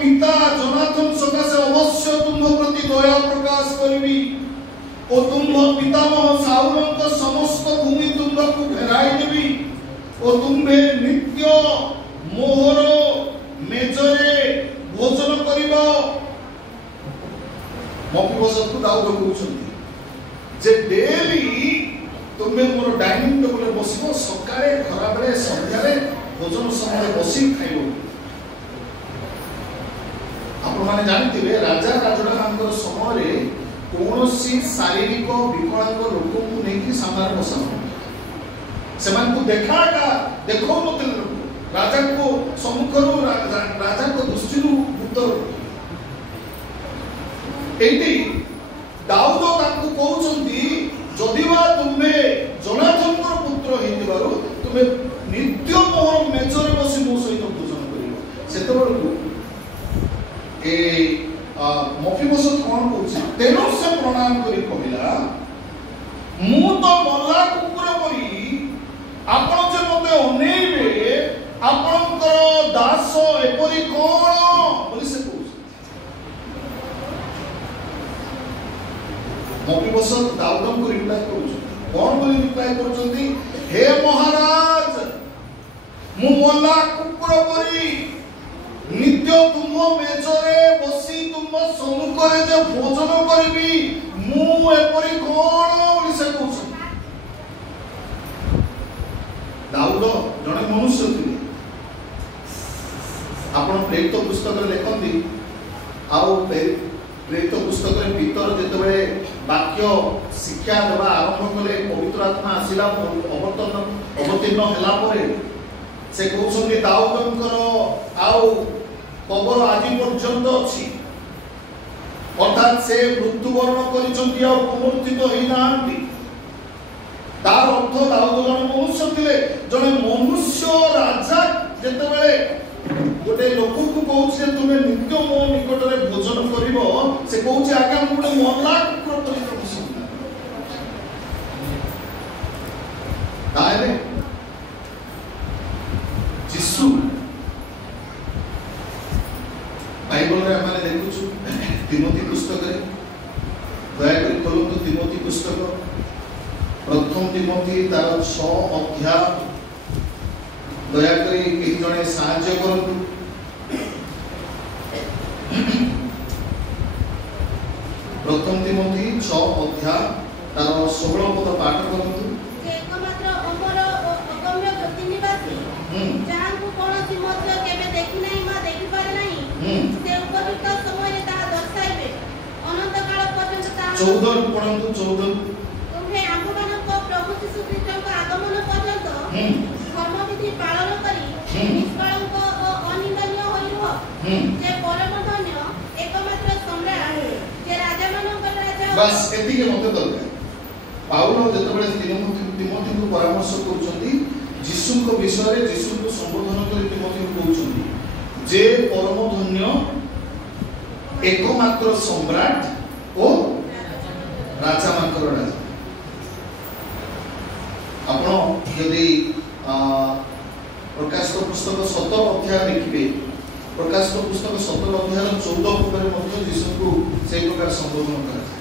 पिता जोनाथन सकासे अवश्य तुम प्रति दया प्रकाश करिबी ओ तुम पितामह साउलंक समस्त भूमि तुमको घेराई देबी ओ तुम्हे नित्य मोहर मेजरे भोजन करिबो मफीबोशत को दाऊद कहउछंती जे डेली तुम्हे मोर डाइनिंग टेबल बसिबो सकाळे खराबरे संध्यारे भोजन समय बसी खाइबो आपण माने जानथिबे राजा राजड़ांकर समय रे कोनोसी शारीरिक विकलांग लोक को नेकी सामने बसनो सेमान को देखाका देखो नथिल राजा को सम्मुखरु राजा को दृष्टिरु उत्तर एटी दाऊद ताकू कहउचंती जदिवा तुमे जोनाथनकर पुत्र हेतिबारु तुमे नित्य मोहर मेजरे बसी मो सहित भोजन करिवो सेतबेलु ए मफीबोशत कोन कहउछि तेनो से प्रणाम करी कहिला मु तो मल्ला कुकुर परी आपण जे मते अनेइबे आपनकर दास एपरी कोन बोली से कहउछि मफीबोशत दाऊदन को रिप्लाई करूछ कोन बोली रिप्लाई करूछंती हे महाराज मु मल्ला कुकुर परी नित्य तुम मेजरे बसी तुम सम्मुखरे जे भोजन करिबी मु ମୁଁ ଏପରି କଣ ବୋଲି ସେ କହୁଛନ୍ତି। ଦାଉଦ ଜଣେ ମନୁଷ୍ୟ ଥିଲେ। ଆପଣ ପ୍ରେରିତ ପୁସ୍ତକରେ ଲେଖନ୍ତି, ଆଉ ପ୍ରେରିତ ପୁସ୍ତକରେ ପିତର ଯେତେବେଳେ ବାକ୍ୟ ଶିକ୍ଷା ଦେବା ଆରମ୍ଭ କଲେ, ପବିତ୍ର ଆତ୍ମା ଆସିଲା, ଅବତୀର୍ଣ୍ଣ ହେଲା ପରେ ସେ କହୁଛନ୍ତି ଦାଉଦଙ୍କର ଆଉ କବର ଆଜି ପର୍ଯ୍ୟନ୍ତ ଅଛି, ଅର୍ଥାତ୍ ସେ ମୃତ୍ୟୁବରଣ କରିଛନ୍ତି ଆଉ ପୁନରୁତ୍ଥିତ ହେଇନାହାନ୍ତି। ତାର ଅର୍ଥ ଦାଉଦ ଜଣେ ମନୁଷ୍ୟ ଥିଲେ। ଜଣେ ମନୁଷ୍ୟ ରାଜା ଯେତେବେଳେ ଗୋଟେ ଲୋକକୁ କହୁଛି ଯେ ତୁମେ ନିତ୍ୟ ମୋ ନିକଟରେ ଭୋଜନ କରିବ, ସେ କହୁଛି ଆଜ୍ଞା ମୁଁ ଗୋଟେ ମଲା କୁକୁର ପରି ପଶିବି। ତାହେଲେ ଯୀଶୁ ବାଇବଲରେ ଆମେ ଦେଖୁଛୁ ତିମୋଥୀ ପୁସ୍ତକରେ, ଦୟାକରି ଖୋଲନ୍ତୁ ତିମୋଥୀ ପୁସ୍ତକ, ପ୍ରଥମ ତିମୋଥୀ ତାର 6 ଅଧ୍ୟାୟ। ଦୟାକରି କେହି ଜଣେ ସାହାଯ୍ୟ କରନ୍ତୁ। ପ୍ରଥମ ତିମୋଥୀ 6 ଅଧ୍ୟାୟ ତାର 16 ପଦ ପାଠ କରନ୍ତୁ। एकमात्र अमर ओ अगम्य गति निवासी, ଯାହାଙ୍କୁ କୌଣସି ମଧ୍ୟ କେବେ ଦେଖି ନାହିଁ ବା ଦେଖି ପାରେ ନାହିଁ, ସେ ଉପଯୁକ୍ତ ସମୟରେ ତାହା ଦର୍ଶାଇବେ, ଅନନ୍ତ କାଳ ପର୍ଯ୍ୟନ୍ତ ତାହା 14 ପଢ଼ନ୍ତୁ। 14 ତୁମ୍ଭେ ଆମ୍ଭମାନଙ୍କ ପ୍ରଭୁ ଯୀଶୁ ଖ୍ରୀଷ୍ଟଙ୍କ ଆଗମନ ପର୍ଯ୍ୟନ୍ତ ଧର୍ମବିଧି ପାଳନ କରି ନିଷ୍କଳଙ୍କ ଓ ଅନିନ୍ଦନୀୟ ହୋଇ ରୁହ। ଯେ ପରମ ଧନ୍ୟ ଏକମାତ୍ର ସମ୍ରାଟ, ଯେ ରାଜାମାନଙ୍କର ରାଜା। ବାସ୍ ଏତିକି ମୋତେ ଦରକାର। ପାଉଲ ଯେତେବେଳେ ତିମୋଥୀକୁ ପରାମର୍ଶ କରୁଛନ୍ତି ଯୀଶୁଙ୍କ ବିଷୟରେ, ଯୀଶୁଙ୍କୁ ସମ୍ବୋଧନ କରି ତିମୋଥୀକୁ କହୁଛନ୍ତି ଯେ ପରମ ଧନ୍ୟ ଏକମାତ୍ର ସମ୍ରାଟ ଓ ରାଜାମାନଙ୍କର ରାଜା। ଆପଣ ଯଦି ପ୍ରକାଶିତ ପୁସ୍ତକ 17 ଅଧ୍ୟାୟ ଦେଖିବେ, ପ୍ରକାଶିତ ପୁସ୍ତକ 17 ଅଧ୍ୟାୟର 14 ପଦରେ ମଧ୍ୟ ଯୀଶୁଙ୍କୁ ସେହି ପ୍ରକାର ସମ୍ବୋଧନ କରାଯାଏ।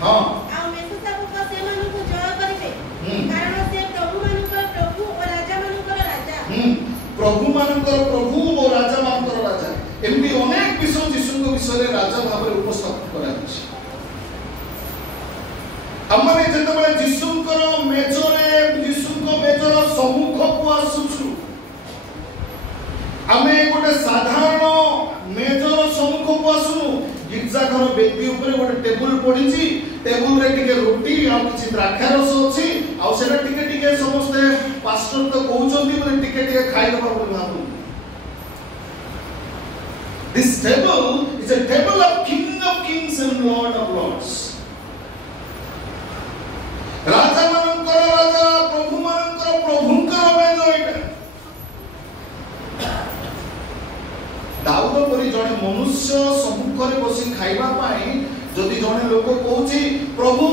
ଆଉ ମେଷଶାବକ ସେମାନଙ୍କୁ ଜୟ କରିବେ, କାରଣ ସେ ପ୍ରଭୁମାନଙ୍କର ପ୍ରଭୁ ଓ ରାଜାମାନଙ୍କର ରାଜା। ପ୍ରଭୁମାନଙ୍କର ପ୍ରଭୁ ଓ ରାଜାମାନଙ୍କର ରାଜା, ଏମିତି ଅନେକ ବିଷୟ ଯୀଶୁଙ୍କ ବିଷୟରେ ରାଜା ଭାବରେ ଉପସ୍ଥାପନ କରାଯାଇଛି। ଆମେ ଯେତେବେଳେ ଯୀଶୁଙ୍କର ମେଜର ସମ୍ମୁଖକୁ ଆସୁଛୁ, ଆମେ ଗୋଟେ ସାଧାରଣ ମେଜର ସମ୍ମୁଖକୁ ଆସୁନୁ। गिरजा घर बेदी ऊपर गोटे टेबुल पड़ीची, टेबुल रे टिके रोटी आ किछि द्राक्षारस अछि, आ सेटा टिके टिके समस्त पास्टर तो कहउछंती बोले टिके टिके खाइ दबा बोले भाबु। This table is a table of kings and Lord of lords. राजा मानकर राजा, प्रभु मानकर प्रभुंकर मेज एटा। दाऊद परि जने मनुष्य सम्मुखरे बसी खाइबा पाई जदि जने लोक कहउछि प्रभु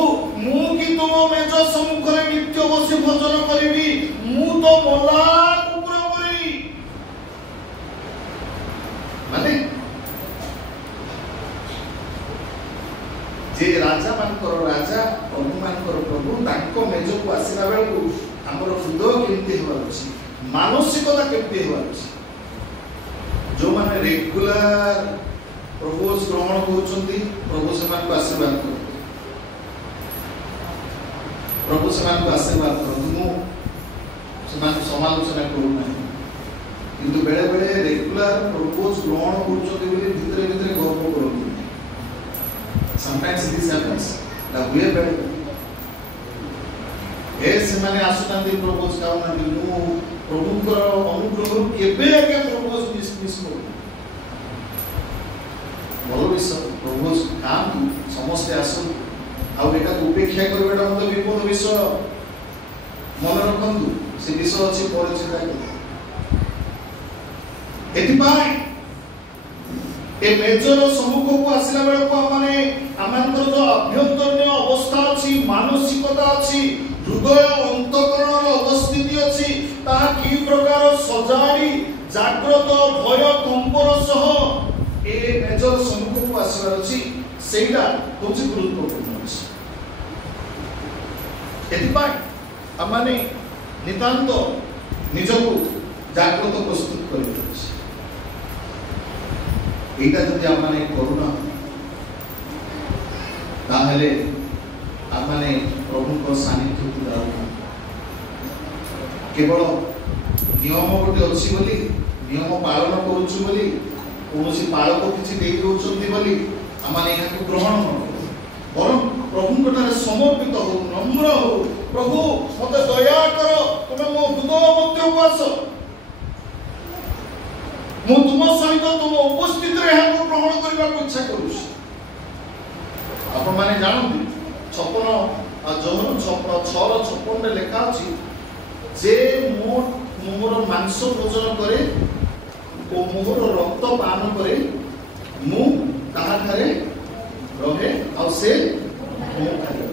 मु कि तुम मेज सम्मुखरे नित्य बसी भोजन करिवि, मु तो मला कुकुर परि। माने जे राजा मानकर राजा, प्रभु मानकर प्रभु, तांको मेज को आसीला बेलू हमर हृदय केमती हेबार अछि, मानसिकता केमती हेबार अछि। जो माने रेगुलर प्रभु ग्रहण करूछंती, प्रभु समान को आशीर्वाद करो, प्रभु समान को आशीर्वाद करो। मु समान समालोचना करू नाही, किंतु बेले बेले रेगुलर प्रभु ग्रहण करूछंती बोली भितरे भितरे गर्व करंती। Sometimes this happens that we are better. से माने आसुनांती प्रभु खाऊनांती, मु प्रभुंकर अनुग्रह केबे आके प्रभु मिस करू। भलो विषय प्रभु खातु समस्त आसु आ एटा उपेक्षा करबेटा मते विपद विषय मन रखंतु, से विषय अछि परिचित एति पाई ए मेजर सम्मुख को आसिला बेल को माने आमानकर जो अभ्यंतरीय अवस्था अछि, मानसिकता अछि, हृदय अंतकरण अवस्थिति अछि, ता की प्रकार सजाड़ी जाग्रत भय कंपर सह ए मेजर सम्मुख को आसिबार अछि, सेटा होछि गुरुत्वपूर्ण अछि। एति पाई आमाने नितांत निजको जाग्रत प्रस्तुत करितछि। एटा जदि आमाने करूना ताहले आमने प्रभु को सानिध्य को दाऊ केवल नियम गोटे अच्छी बोली नियम पालन करूछु बोली कौन पालक किसी दे दौरान बोली आमने यहाँ ग्रहण बर प्रभु समर्पित हो नम्र हो प्रभु मत दया कर तुम्हें मो हृदय मध्य को आस मु तुम सहित तुम उपस्थित यहाँ ग्रहण करने को इच्छा करुँ आपण मैंने जानते 56 जौन 6:56 लिखा अच्छी जे मोर मांस भोजन करे ओ मोर रक्त पान करे मु कहा करे रहे और से मु खाए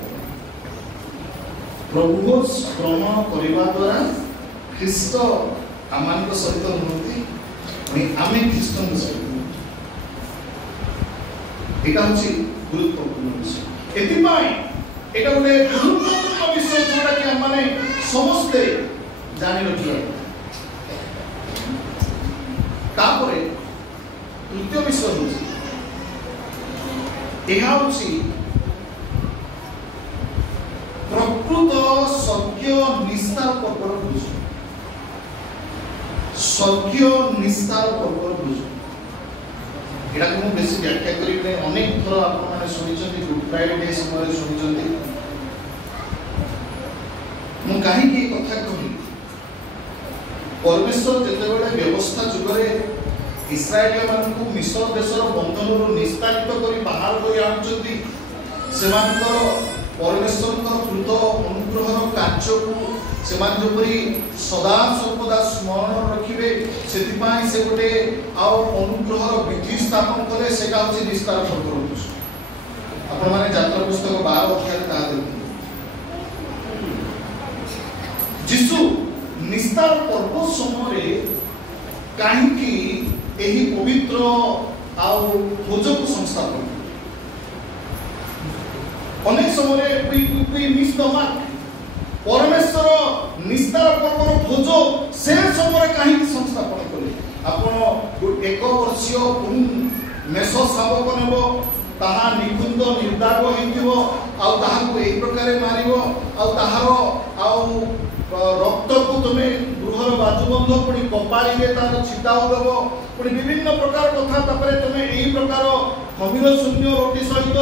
प्रभु श्रवण करने द्वारा ख्रीष्ट आम सहित नुहति आम ख्रीष्ट सहित यहाँ हूँ गुरुत्वपूर्ण विषय एपाई एटा गोटे गुरुत्वपूर्ण विषय जोटा कि आम समस्ते जानी रखिए तापरे तृतीय विषय हूँ प्रकृत सत्य निस्तार पर्वर बुझ सत्य निस्तार पर्वर बुझ एटा को बेसी व्याख्या करी अनेक थर आपण माने सुनिचंती गुड फ्राइडे समय सुनिचंती मु काहे की कथा कहि परमेश्वर जेतेबेले व्यवस्था जुगरे इस्राएलिया मानकु मिस्र देशर बंधनरु निस्तारित करी बाहर करी आनुचंती सेमानकर परमेश्वरकर कृत अनुग्रहर कार्य को सेमान जोपरी सदा सर्वदा स्मरण रखिबे सेतिपाई से गोटे आउ अनुग्रहर विधि स्थापन करे सेटा होछि निस्तार पर्व आपण माने यात्रा पुस्तक 12 अध्याय ता देखु जिसु निस्तार पर्व समय काहेकि एही पवित्र आउ भोज को संस्थापन अनेक समय वी मिस द मार्क परमेश्वर निस्तार पर्व भोज से समय काहेकि संस्थापन कले आपण एक वर्षीय मेष शावक नेब ताहा निकुंद निर्दाग होइतिबो आउ ताहाको एई प्रकारे मारिबो आउ ताहार आउ रक्त को तुमे गृहर बाजुबंध पुणी कपाड़ी में तार छिटाऊ देव पुणी विभिन्न प्रकार कथा तापरे तुमे एई प्रकार खमीर शून्य रोटी सहित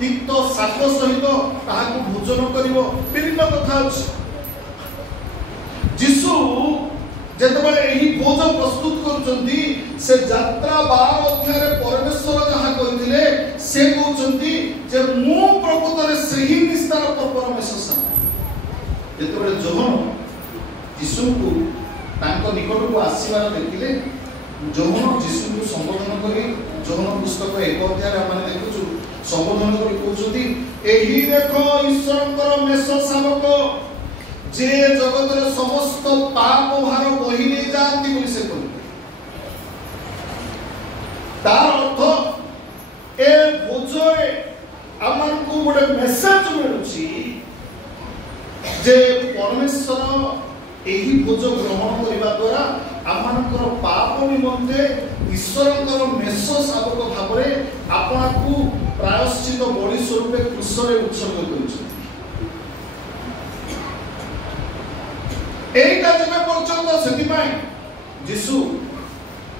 तिक्त शाक सहित ताहाको भोजन करिवो विभिन्न कथा अछि जिसु जेतबेले एही भोज प्रस्तुत करूचंती से यात्रा 12 अध्याय परमेश्वर जहा कहिथिले से कहउचंती जे मु प्रकृत रे सही निस्तार पर्व मेससा जेतबेले जोहन यीशु को तांको निकट को आसीबार देखिले जोहन यीशु को संबोधन करी जोहन पुस्तक 1 अध्याय हम देखुछु संबोधन करी कहउछथि एही देखो ईश्वरकर मेष शावक जे जगतर समस्त पाप भार बही ले जाती बोली से कहले तार अर्थ ए भोजरे हमन को गोटे मेसेज मिलुछि जे परमेश्वर एही भोज ग्रहण करबा द्वारा आमानकर पाप निमंते ईश्वरकर मेष शावक भाबरे आपनाकू प्रायश्चित बलि स्वरूप क्रूसरे उत्सर्ग करिछि एटा जबे पर्यंत सेतिपाई यीशु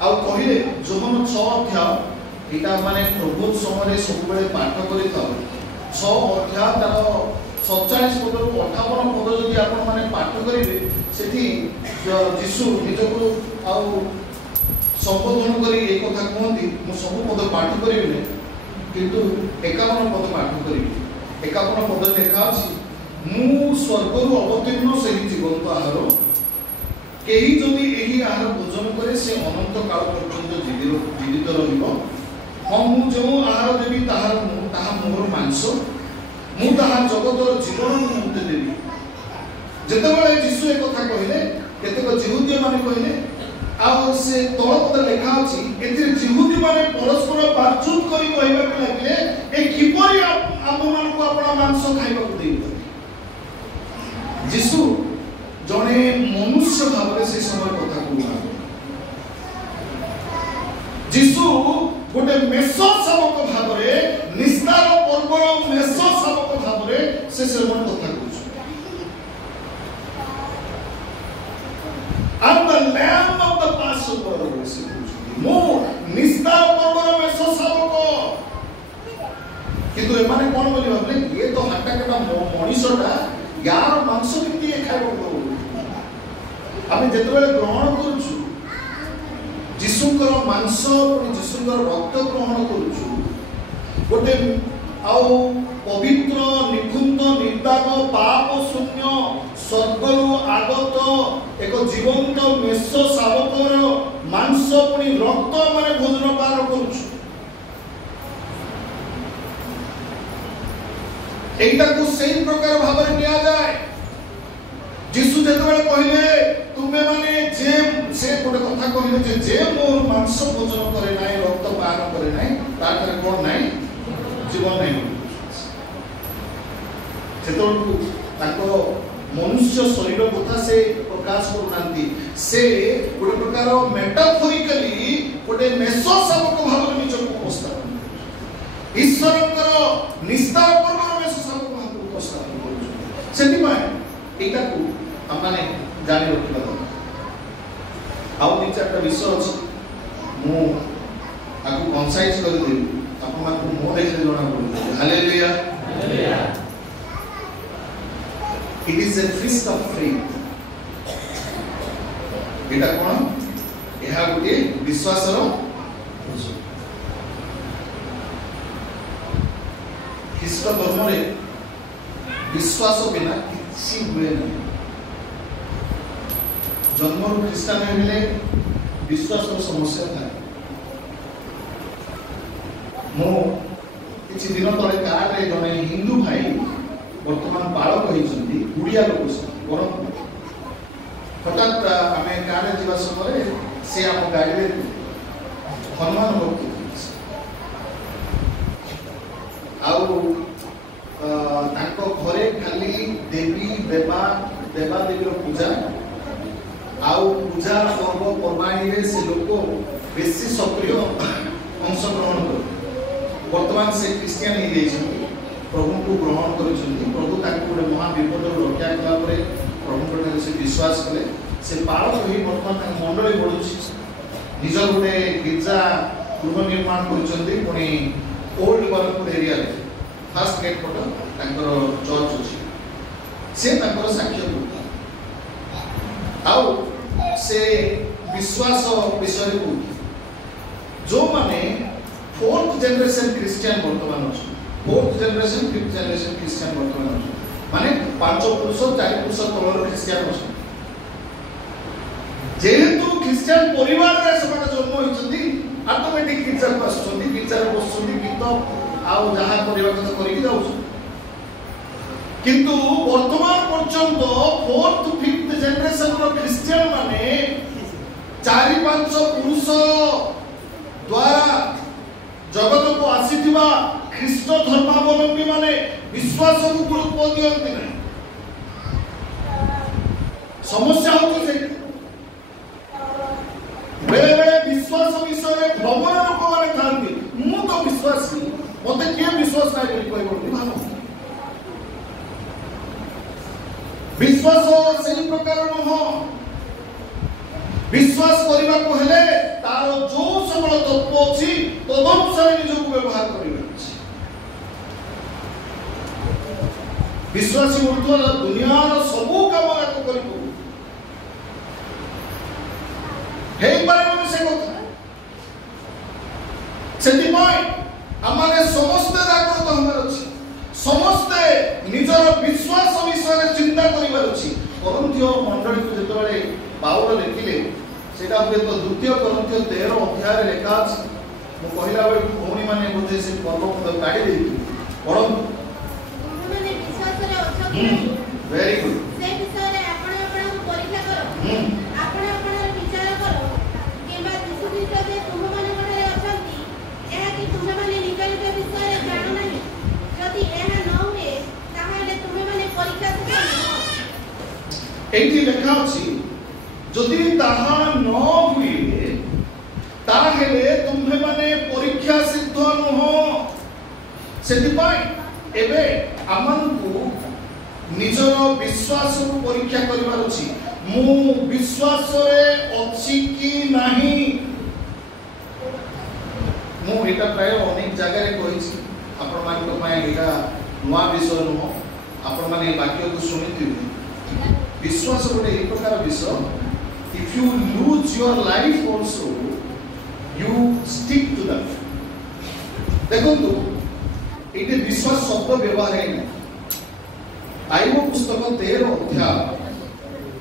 आ कहिले जोहन 6 अध्याय एटा माने प्रभु समय सब बेले पाठ करि था 6 अध्याय तार 47 पद 58 पद जदि आपण माने पाठ करिवे सेठी यीशु निजको आ संबोधन करी एक कथा कहती मु सब पद पाठ करिवे किंतु 51 पद पाठ करिवे 51 पद लिखा अछि मु स्वर्गरु अवतीर्ण सही जीवंत आहार केही जदि एही आहार भोजन करे से अनंत काल पर्यंत जीवित रहिबो हम मु जो आहार देबी ताहा मोर मांस मु ताहा जगतर जीवन मुक्ति देबी जेतेबेले यीशु एक कथा कहिले केतेक जिहुदी माने कहिले आ से तळपद लेखा अछि एते जिहुदी माने परस्पर बातचीत करी कहबा के लागिले ए किपरि हम मान को अपना मांस खाइबा को देबो यीशु जने मनुष्य भाव से समय कथा कहूँ यीशु गोटे मेष शावक भाव निस्तार पर्वर मेष से सरमन कथा कहूँ I'm the lamb of the Passover से कहूँ मो निस्तार पर्वर में सोसाबको किंतु एमाने कौन बोली भाबले ये तो हट्टा कटा मनीषटा यार मांस किती खाइबो आमे जेतबेले ग्रहण करूछु जिसुकर मांस जिसुकर रक्त ग्रहण करूछु गोटे आउ पवित्र निकुंत निर्दाग पाप शून्य स्वर्गरु आगत एक जीवंत मेष शावकर मांस पुणी रक्त माने भोजन पार करूछु एटा को सेम प्रकार भाବରେ निया जाए जिसु जेतबेले कहिले तुमे माने जे से गोटे कथा कहिले जे मोर मांस भोजन करे नाही रक्त पान करे नाही ताकर कोन नाही जीवन नाही जेतोलु ताको मनुष्य शरीर कथा से प्रकाश करनांती से गोटे प्रकार मेटाफोरिकली गोटे मेसो सबक भाବରେ निजको उपस्थापन ईश्वरकर निस्तार परम मेसो सबक भाବରେ उपस्थापन करू सेति माय एटा को हमने जानि रखिबा आउ तीन चारटा विषय अछि मु आकु कंसाइज कर देबी आपन माकु मो देखले जणा पड़ो hallelujah hallelujah it is a feast of faith एटा कोन एहा गुटे विश्वासर ख्रीष्ट धर्म रे विश्वास बिना किछि हुए नहीं जन्म ख्रीष्टान हेले विश्वास समस्या था मो किछि दिन तले कार जने हिंदू भाई वर्तमान बालक होइछन्ती गुड़िया लोक बरम हठात आमे कार जीवा समय से हम गाड़ी रे हनुमान भक्ति आउ ताको घरे खाली देवी देवा देवी पूजा आउ पूजा पर्व पर्वाणी रे से लोक बेसी सक्रिय अंशग्रहण कर वर्तमान से क्रिश्चियन ही जाइछन्ती प्रभु को ग्रहण करिछन्ती प्रभु ताको गोटे महान विपद रक्षा कला परे प्रभु को से विश्वास कले से पालक ही वर्तमान ताक मंडली बढ़ुछि निज गोटे गिरजा पूर्व निर्माण करिछन्ती पुनी ओल्ड बरहपुर एरिया रे फर्स्ट गेट पट ताकर चर्च अछि से ताकर साक्ष्य देता आउ से विश्वास विषय को जो माने फोर्थ जनरेशन क्रिश्चियन वर्तमान अछि fourth generation fifth generation Christian वर्तमान अछि माने पांच पुरुष चार पुरुष तलर क्रिश्चियन अछि जेहेतु क्रिश्चियन परिवार रे समाज जन्म होइछन्ती ऑटोमेटिक गिरजा आछन्ती गिरजा रे बसछन्ती गीत आउ जहा परिवार कथा करिक जाउछ किंतु वर्तमान पर्यंत फोर्थ फिफ्थ जनरेशन रो क्रिश्चियन माने चारि पांच पुरुष द्वारा जगत को आसीथिबा ख्रीष्ट धर्मावलंबी माने विश्वास को गुरुत्व दियंती नै समस्या होतो से बेले बेले विश्वास विषय रे भ्रमण लोक माने थांती मु तो विश्वासी मते के विश्वास नै करि कहबो भानो विश्वास सही प्रकार न विश्वास करने को हेले तार जो सबल तत्व अछि तदनुसार निजको व्यवहार करिबा विश्वासी ऊर्ध्व दुनियार सबो काम को करिबो हे पारे से कथा सेति पय हमरे समस्त जागृत हमर अछि समस्त निजर विश्वास विषय चिंता करिबार अछि कोरिन्थियो मंडली को जेतबेले पाउल लिखिले सेटा हुए तो द्वितीय कोरिन्थियो 13 अध्याय रे लेखा अछि मु कहिला बेले भौणी माने बोझे से पर्व को काढी देथि परम माने विश्वास रे अछि वेरी गुड से विषय रे आपण आपण को परीक्षा करो आपण आपण विचार करो केबा यीशु ख्रीष्ट जे तुम माने रे अछंती एहा कि तुम माने निज निज विषय रे जानो नाही जदि एहा न हुए ताहाले तुम माने परीक्षा करो एठी लेखा अछि जदि ताहा न हुए ताहेले तुम्हे माने परीक्षा सिद्ध न हो सेति पाई एबे हमन को निजर विश्वास को परीक्षा करिवार अछि मु विश्वास रे अछि कि नाही मु एटा प्राय अनेक जगह रे कहिछि आपण मान को पाए एटा नवा विषय न आपण माने वाक्य को सुनिथिबे विश्वास गोटे एक प्रकार विषय if you lose your life also you stick to that देखो तो एटे विश्वास शब्द व्यवहार है आईबो पुस्तक 13 अध्याय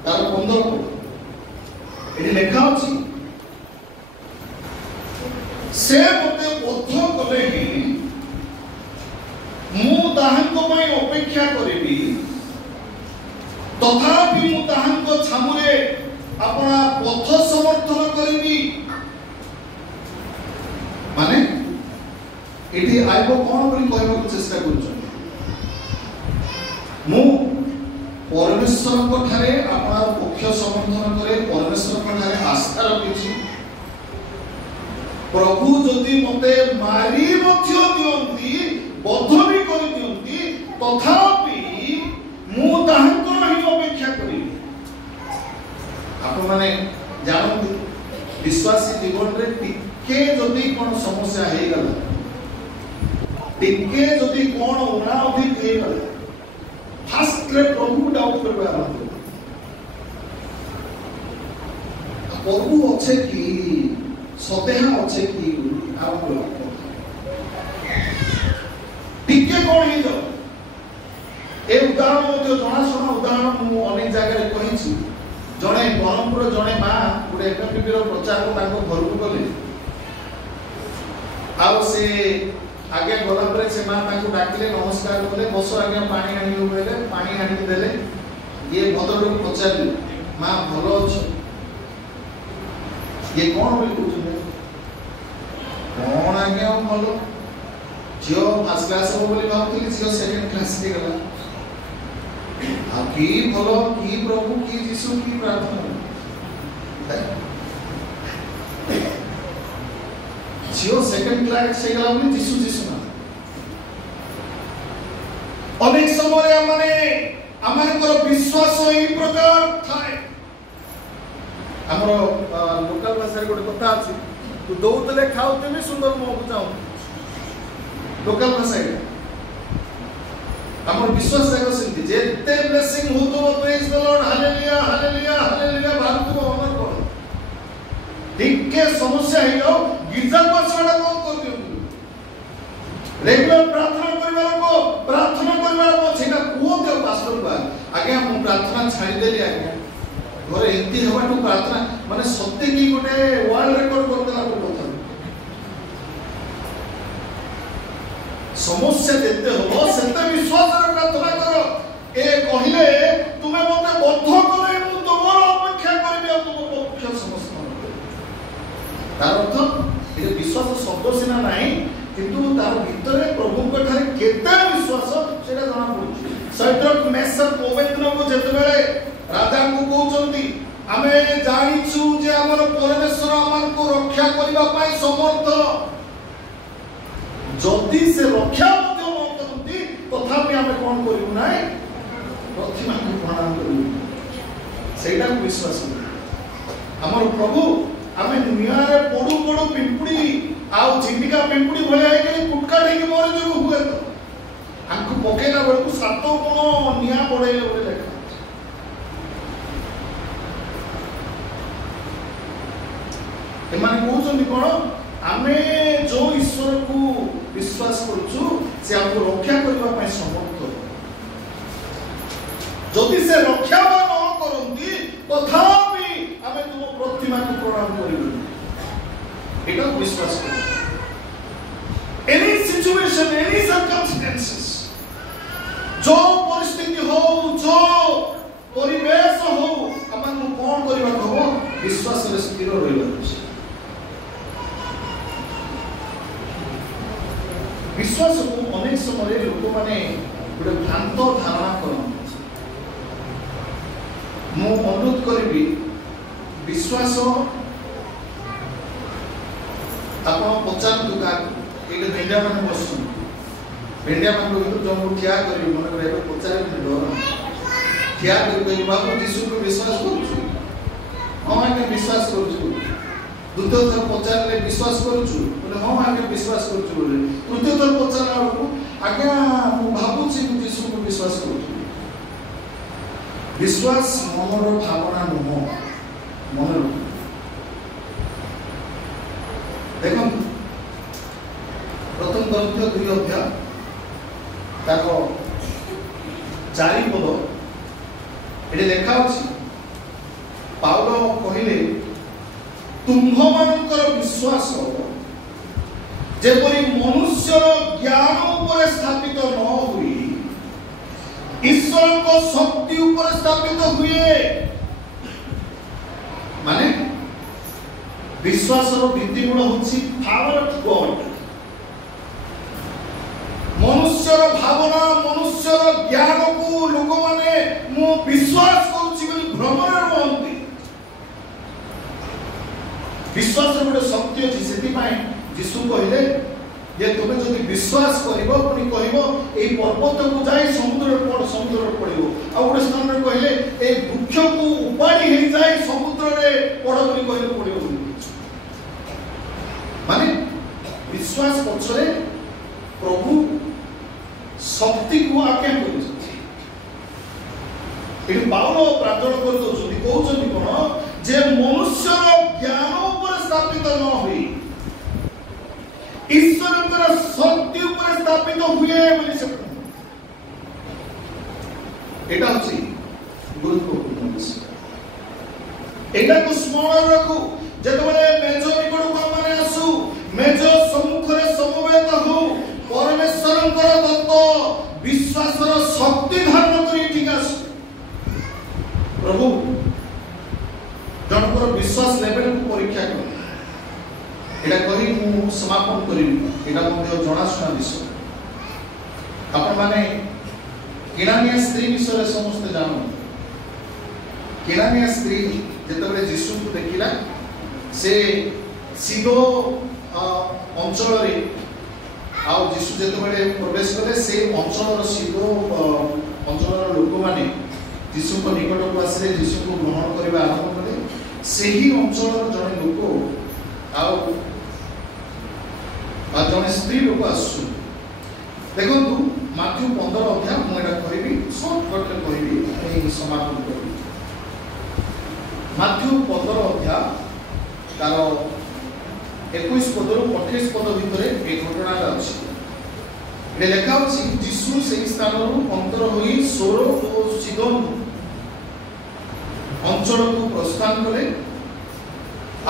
तार 15 एटी लेखा अछि से मते बद्ध कले ही मु ताहांको पई अपेक्षा करिबी तथापि मु ताहांको छामुरे अपना पथ समर्थन करिबी माने एटी आइबो कोन बोली कहबो चेष्टा करछ मु परमेश्वर को ठारे अपना पक्ष समर्थन करे परमेश्वर को ठारे आस्था रखिछि प्रभु जदि मते मारी मध्य दियंती बद्ध भी कर दियंती तथापि मु ताहांको ही अपेक्षा करी आपण माने जानू विश्वासी जीवन रे टिके जदि कोन समस्या हे गला टिके जदि कोन उना अधिक हे गला फास्ट रे प्रभु डाउट करबा आरंभ प्रभु अच्छे कि सतेहा अच्छे कि आरंभ टिके कोन हे जो ए उदाहरण मते जनाशुना उदाहरण मु अनेक जगह रे कहिछि जणे ब्रह्मपुर जणे मा गुडे एफएमपी रो प्रचार को ताको घर को गले आउ से आगे गला परे से मां ताको डाकिले नमस्कार बोले बसो आगे पानी आनी बोले पानी आनी देले ये भद्र लोग पचारले मां भलो छ ये कोन बोली कुछ कोन आगे भलो जियो फर्स्ट क्लास हो बोली भाबथिली जियो सेकंड क्लास दे गला आ की भलो की प्रभु की यीशु की प्रार्थना जियो सेकंड क्लास से गला बोली यीशु यीशु ना अनेक समय माने हमर विश्वास ई प्रकार थाए हमरो लोकल भाषा रे गोटे कथा अछि तू दौतले खाउते भी सुंदर मुंह बुझाऊ लोकल भाषा रे हमर विश्वास जागो सिंती जेते ब्लेसिंग होतो praise the Lord hallelujah hallelujah hallelujah Bharat को ऑनर करो ठीक के समस्या हे जाओ गिरजा पासवाडा को कर दियो रेगुलर प्रार्थना करबार को सेटा को दे पास्टर बा आगे हम प्रार्थना छाड़ी देली आगे घरे एंती हवाटू प्रार्थना माने सत्य की गोटे वर्ल्ड रिकॉर्ड कर देला को कथा समस्या देते हो सेते विश्वास रे प्रार्थना करो ए कहिले तुमे मते बद्ध करे मु तोमर अपेक्षा करबी आ तुम पक्ष समस्त तार अर्थ ए विश्वास शब्द सिना नाही किंतु तार भीतरे प्रभु को ठारे केते विश्वास सेटा जाना पड़ुछि सैद्रक मेशक ओबेदनो को जते बेले राजा को कहउचंती आमे जानिछु जे हमर परमेश्वर हमन को रक्षा करिबा पाई समर्थ जदि से रक्षा मध्य न करती तथापि आमे कोन करिबु नाय प्रतिमा को प्रणाम करिबु सेटा को विश्वास हमर प्रभु आमे नियारे पडु पडु पिंपुडी आउ झिंडिका पिंपुडी भले है कि कुटका ढेकी मोर जो हुए तो आंखु पकेला बेलकु सातो कोन निया पड़ेले बोले देखा एमाने कहउछन्ती कोन आमे जो ईश्वर को विश्वास करछु से हमको रक्षा करबा पय समर्थ जदि से रक्षा न करंती तथापि आमे तुम प्रतिमा को प्रणाम करिबु एटा विश्वास करो any situation any circumstances जो परिस्थिति हो जो परिवेश हो अपन को कोन करबा हो विश्वास रे स्थिर रहबा विश्वास को अनेक समय लोक माने गोटे भ्रांत धारणा करन मु अनुरोध करिबी विश्वास आपण पचार दुका एक भेंडिया माने बसु भेंडिया माने जो ठिया करिबी मन करे पचार डर ठिया कर बाबू यीशु को विश्वास करूछु हां आके विश्वास करूछु द्वितीय थर पचारले विश्वास करूछु बोले हां आके विश्वास करूछु बोले तृतीय थर पचारला को आज्ञा मु भाबुछि तू यीशु को विश्वास करूछु विश्वास मनर भावना नुह मन देखो प्रथम ग्रंथ 2 अध्याय ताको 4 पद एटे लेखा अछि पाउलो कहिले तुम्भमानकर विश्वास जेपरि मनुष्य ज्ञान ऊपर स्थापित न हुई ईश्वर को शक्ति ऊपर स्थापित हुए माने विश्वास भित्तिगुण होछि पावर ऑफ गॉड मनुष्य भावना मनुष्य ज्ञान को लोक माने मो विश्वास करूछि बोली भ्रमण रहंती विश्वास गोटे शक्ति अछि सेति पई यीशु कहिले जे तुमे जदि विश्वास करिवो पुनी कहिवो ए पर्वत को जाई समुद्र पड़िवो आ गोटे स्थान रे कहिले ए वृक्ष को उपाड़ी हे जाई समुद्र रे पड़ बोली कहिले पड़िवो माने विश्वास पछरे प्रभु शक्ति को आज्ञा करूछथि एठी पाउलो प्रार्थना कर दोछथि कहउछथि कोन जे मनुष्य ज्ञान ऊपर स्थापित न होई ईश्वर शक्ति ऊपर स्थापित हुए बोली से एटा होछि गुरुत्वपूर्ण विषय एटा को स्मरण रखु जेतबेले मेजो निकट को माने आसु मेजो सम्मुखरे समवेत हो परमेश्वरंकर दत्त विश्वासर शक्ति धारण करी ठीक आसु प्रभु जनकर विश्वास लेवल को परीक्षा कर एटा करी मु समापन करी एटा मध्ये जणाशुना विषय आपण माने केनानिया स्त्री विषय समस्त जानो केनानिया स्त्री जेतबेले यीशु को देखिला से सिदो अंचल रे आ यीशु जेतबेले प्रवेश कले से अंचल सिदो अंचल लोक माने यीशु को निकट को आसे यीशु को ग्रहण करबा आरंभ कले सेही अंचल जने लोक आ जने स्त्री लोक आसु देखंतु माथ्यू 15 अध्याय मु एटा कहबी शॉर्टकट रे कहबी ए समापन करबी माथ्यू 15 अध्याय तार 21 पद रो 28 पद भितरे ए घटना अछि ए लेखा अछि यीशु सेही स्थान रो अंतर होई सोरो ओ सीदोन अंचल को प्रस्थान कले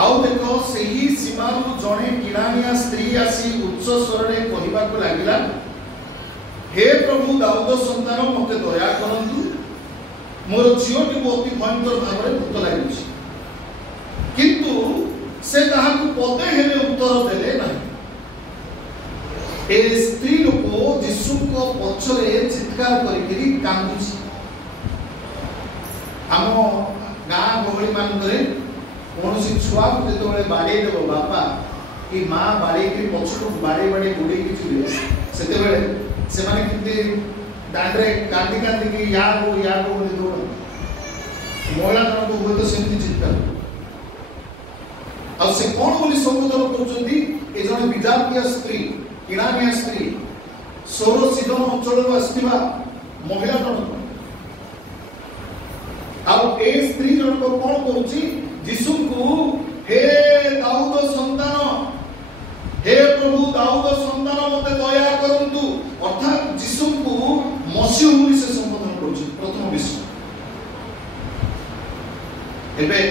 आउ देखो सेही सीमा रो जणे किरानिया स्त्री आसी उच्च स्वर रे कहिबा को लागिला हे प्रभु दाऊद संतान मते दया करंतु मोर झियोटी अति भयंकर भाव रे भूत लागिछि किंतु से कहा को पदे हेले उत्तर देले नाही ए स्त्री लोक यीशु को पछरे चित्कार करिकरी कांदुछि आमो गाँ गहली मानकरे कोनोसी छुआ को जेतबेले बाडे देबो बापा कि मां बाडे के पछटू बाडे गोडे कि जिवे सेतेबेले से माने किते दांडरे कांदी कांदी कि या को बोली दो महिला जन को होय तो सेमती चित्कार आ से कोन बोली संबोधन करछंती ए जने विजातीय स्त्री किरानिया स्त्री सोरो सीधन अंचल रो आस्तिबा महिला जन अब ए स्त्री जन को कोन कहउची यीशु को हे दाऊद संतान हे प्रभु दाऊद संतान मते दया करंतु अर्थात यीशु को मसीह बोली से संबोधन करछि प्रथम विषय एबे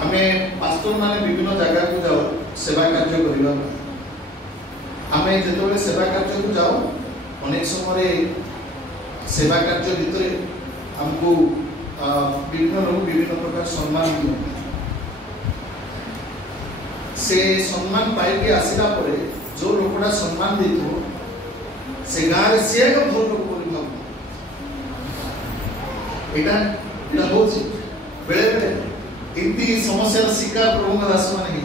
हमें पास्टर माने विभिन्न जगह को जाओ सेवा कार्य करिबा हमें जेतबेले सेवा कार्य को जाओ अनेक समय सेवा कार्य भितरे हमको विभिन्न लोग विभिन्न प्रकार सम्मान दियो से सम्मान पाई के आसिला परे जो लोकड़ा सम्मान देतो से गारे से भल लोक बोली भाव एटा होछि बेले बेले इति समस्या शिकार प्रभु दास माने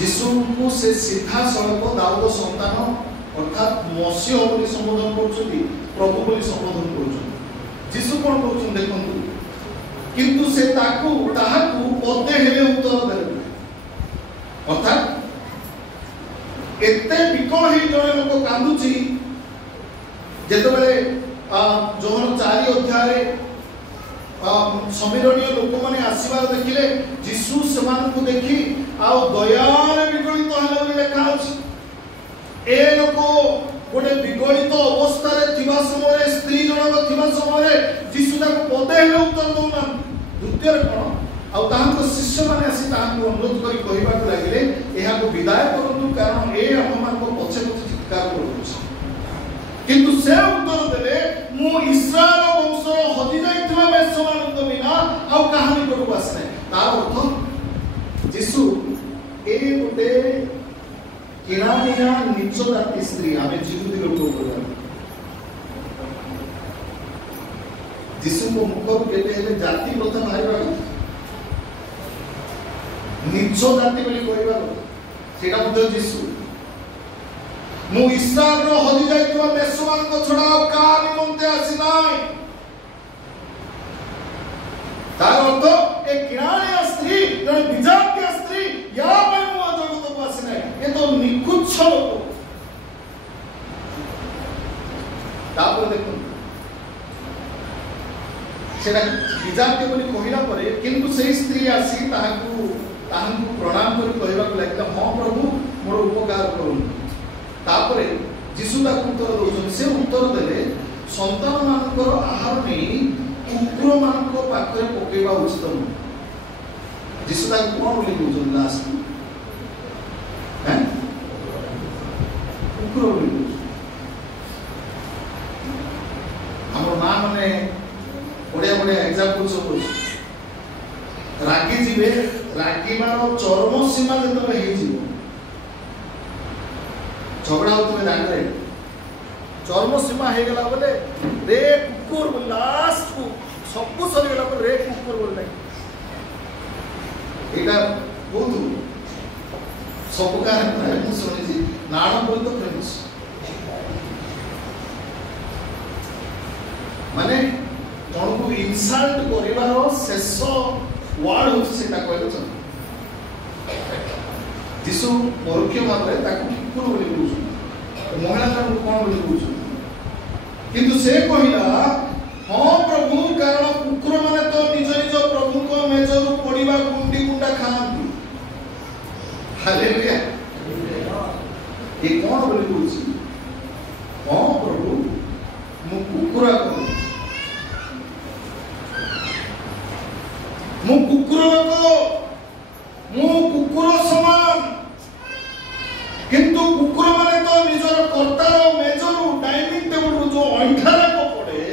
यीशु को से सीधा सड़क दाऊद संतान अर्थात मसीह बोली संबोधन करछथि प्रभु बोली संबोधन करछथि जीसु कौन कहउछन देखंतु किंतु से ताकू ताहाकू पदे हेले उत्तर देले अर्थात एते बिकल ही जने लोक कांदुची जेतेबेले जोहर 4 अध्याय समीरणीय लोक माने आसीबार देखिले जीसु समान को देखि आ दयारे विगलित हले बोली लेखा अछि ए लोक गोटे विगलित अवस्था रे थिबा समय स्त्री जनक थिबा समय जीसु ताको पदे हेले उत्तर दउना द्वितीय रे कोन आ ताहाको शिष्य माने आसी ताहाको अनुरोध करी कहिबा को लागिले एहा को विदाय करंतु कारण ए हम मान को पछे पछे चित्कार करूछ किंतु से उत्तर देले मु इस्राएल वंश हदि जाइतबा बेसमान बिना आ कहानी को आसने तार अर्थ जीसु ए गोटे किरानिया नीच जाति स्त्री आमे जीवती लोक बोलबा जीसु को मुख केते हेले जाति प्रथा मारिबा नीच जाति बोली कहबा सेटा मध्य जीसु मु इस्राएल रो हदि जाइतबा बेसमान को छडाओ का निमंते आसी नाय तार अर्थ ए किरानिया स्त्री जने विजातीय स्त्री या पर मु जगत को आसी नाय ए तो निकुच्छ लोक तापर देखो सेटा विजातीय बोली कहिला परे किंतु सेही स्त्री आसी ताहाकू प्रणाम करी कहबा को लागला हां प्रभु मोर उपकार करूँ तापरे जीसु ताको उत्तर दउछन से उत्तर देले संतान मानकर आहार नै कुकुर मानको पाखरे पकेबा उचित जीसु ताको कोन बोली दउछन लास्ट हैं कुकुर बोली हमर मां माने ओडे ओडे एग्जांपल सब रागी जीवे रागी मारो चरम सीमा जतबे हे जीव झगड़ा होते जानते चर्म सीमा हो गला बोले रे कुकुर लास्ट को सब सरी गला पर रे कुकुर बोल नहीं एटा बहुत सब कार मु सुनि जी नाण बोल तो फ्रेंड्स माने कोन को इंसल्ट करिवारो शेष वर्ड हो सेटा कहलो छ जीसु परोक्ष भाव रे ताको कुकुर बोली कहउछ महिला का कोन बोली कहउछ किंतु से कहिला हां प्रभु कारण कुकुर माने तो निज निज प्रभु को मेजर पड़ीबा गुंडी गुंडा खांती हालेलुया ए कोन बोली कहउछ हां प्रभु मु कुकुरा को मु कुकुर समान किंतु कुकुर माने तो निजर कर्तार मेजरू डाइनिंग टेबल जो अंठा को पड़े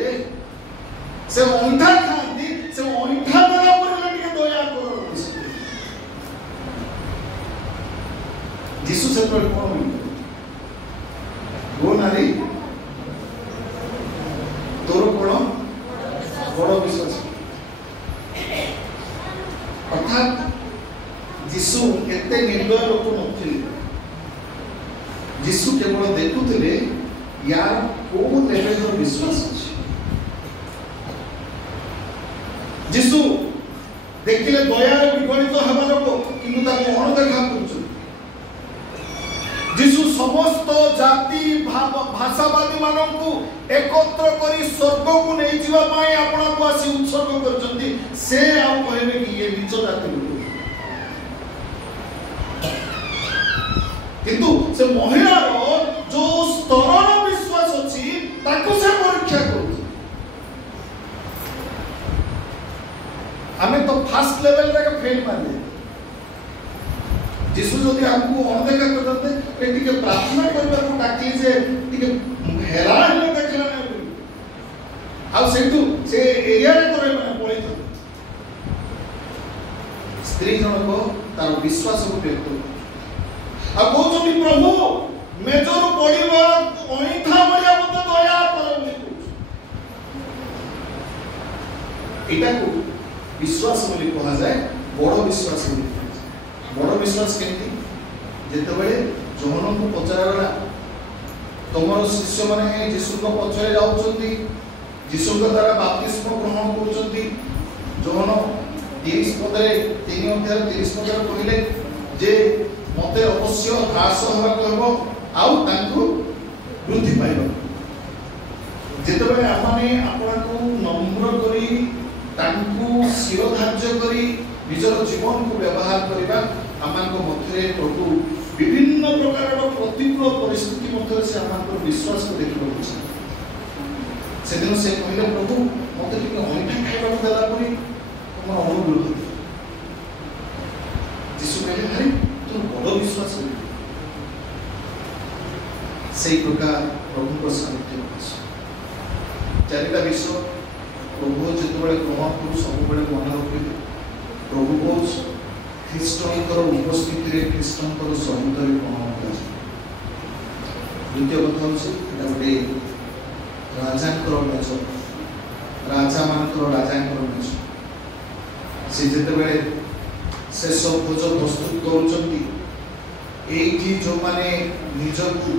से अंठा खाती से अंठा देला पर लगे दया करो जीसु से पर कोन वो नारी तोर कोन बड़ विश्वास अर्थात जीसु एते निर्दय लोक नथिले जीसु केवल देखुले यार को लेवल रो विश्वास अछि जीसु देखिले दया विगलित हेबा लोक किंतु ताको अणदेखा करछु जीसु समस्त जाति भाषावादी माननकु एकत्र करी स्वर्ग को नै जीवा पाए आपना को आसी उत्सर्ग करचंती से आ कहबे कि ये नीच जाति लोक किंतु से महिला जो स्तर विश्वास अछि ताको से परीक्षा करू हमें तो फर्स्ट लेवल रे फेल मार दे जीसु जदि हमको अनदेखा करते ए टिके प्रार्थना करबा को डाकली जे टिके हेरा हेले देखला नै आ सेटू से एरिया रे करे माने पळी तो स्त्री जनको तार विश्वास को व्यक्त आ कहउछनी प्रभु मेजर पड़ीबा अइठा मरिया मते दया करबनी एटा को विश्वास बोली कहा जाए बड़ विश्वास बोली बड़ विश्वास केंती जेते बेले जोहन को पचरा गला तमरो शिष्य माने जीसु को पचरे जाउछंती यीशु द्वारा बाप्तिस्म ग्रहण करछंती जोहन 30 पदरे 3 अध्याय 30 पदरे कहले जे मते अवश्य ह्रास होबा कहबो आउ तांको वृद्धि पाइबो जेतबे आमाने आपनको नम्र करी तांको शिरोधार्य करी निजर जीवन को व्यवहार करबा आमानको मध्यरे प्रभु विभिन्न प्रकार प्रतिकूल परिस्थिति मध्य से आमानको विश्वास को देखिबो से दिन से कहले प्रभु मते टिके अंठा खाइबा देला परी हमर अनुग्रह यीशु कहले हरि तू बड़ विश्वास से प्रकार प्रभु को सानिध्य चारिटा विषय प्रभु जितबे ग्रहण करू सब बेले मन रखिबे प्रभु को ख्रीष्टंकर उपस्थिति रे ख्रीष्टंकर सहित रे ग्रहण करा द्वितीय कथा होछि एटा गोटे राजांकर मेच राजा मानकर राजांकर मेच से जितबे शेष भोज प्रस्तुत करुचंती एठी जो माने निजकु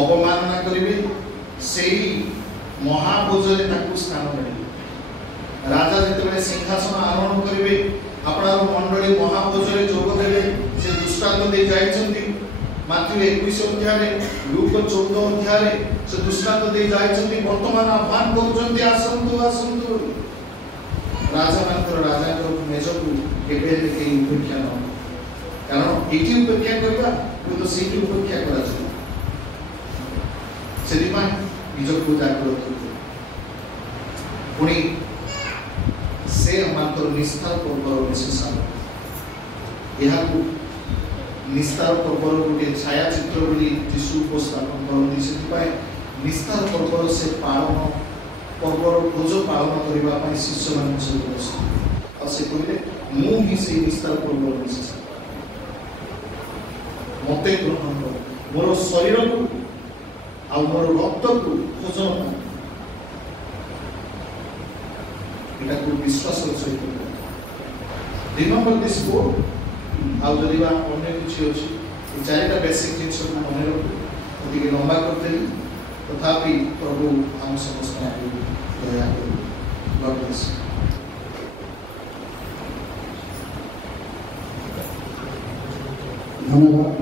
अपमानना करिवे सेही महाभोजरे ताकु स्थान मिले राजा जितबे सिंहासन आरोहण करिवे आपणार मंडली महाभोजरे जोग देले से दृष्टांत दे जायचंती माथ्यू 21 अध्याय लूक 14 अध्याय से दृष्टांत दे जायचंती वर्तमान आह्वान करूचंती आसंतु आसंतु राजा मानकर राजा को मेजकु केबे के उपेक्षा न कारण एठी उपेक्षा करबा तो सेठी उपेक्षा करा छै सेदिमा निजकु जागृत पुणी से हमार निस्तार पर्वर विशेषण यहाँ को निस्तार पर्वर गोटे छायाचित्र बोली यीशु उपस्थापन करती से निस्तार पर्वर से पालन पर्वर खोज पालन करने शिष्य मान सहित से कहले मु ही से निस्तार पर्वर विशेषण मते ग्रहण कर मोर शरीर को आ मोर रक्त को खोजन एटा को विश्वास सहित रिमेंबर दिस कोड आउ जदिबा अन्य किछि अछि ए चारिटा बेसिक जिनिस को मन रखु ओदिके लंबा करते तथापि प्रभु हम समस्त को दया करू गॉड ब्लेस धन्यवाद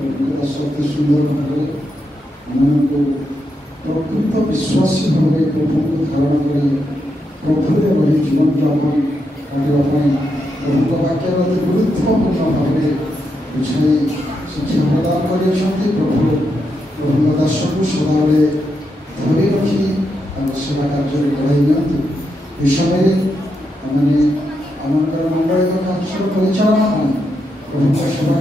सत्य सुंदर भाव मन को प्रकृत विश्वासी भाव प्रभु को धारण कर प्रभुरे रही जीवन यापन करने प्रभु वाक्य गुरुत्वपूर्ण भाव बुझाई शिक्षा प्रदान कर प्रभु दास को सदाबले धरी रखी सेवा कार्य बढ़ाई नि समय मैंने आम मंडल का कार्य परिचालना प्रभु सेवा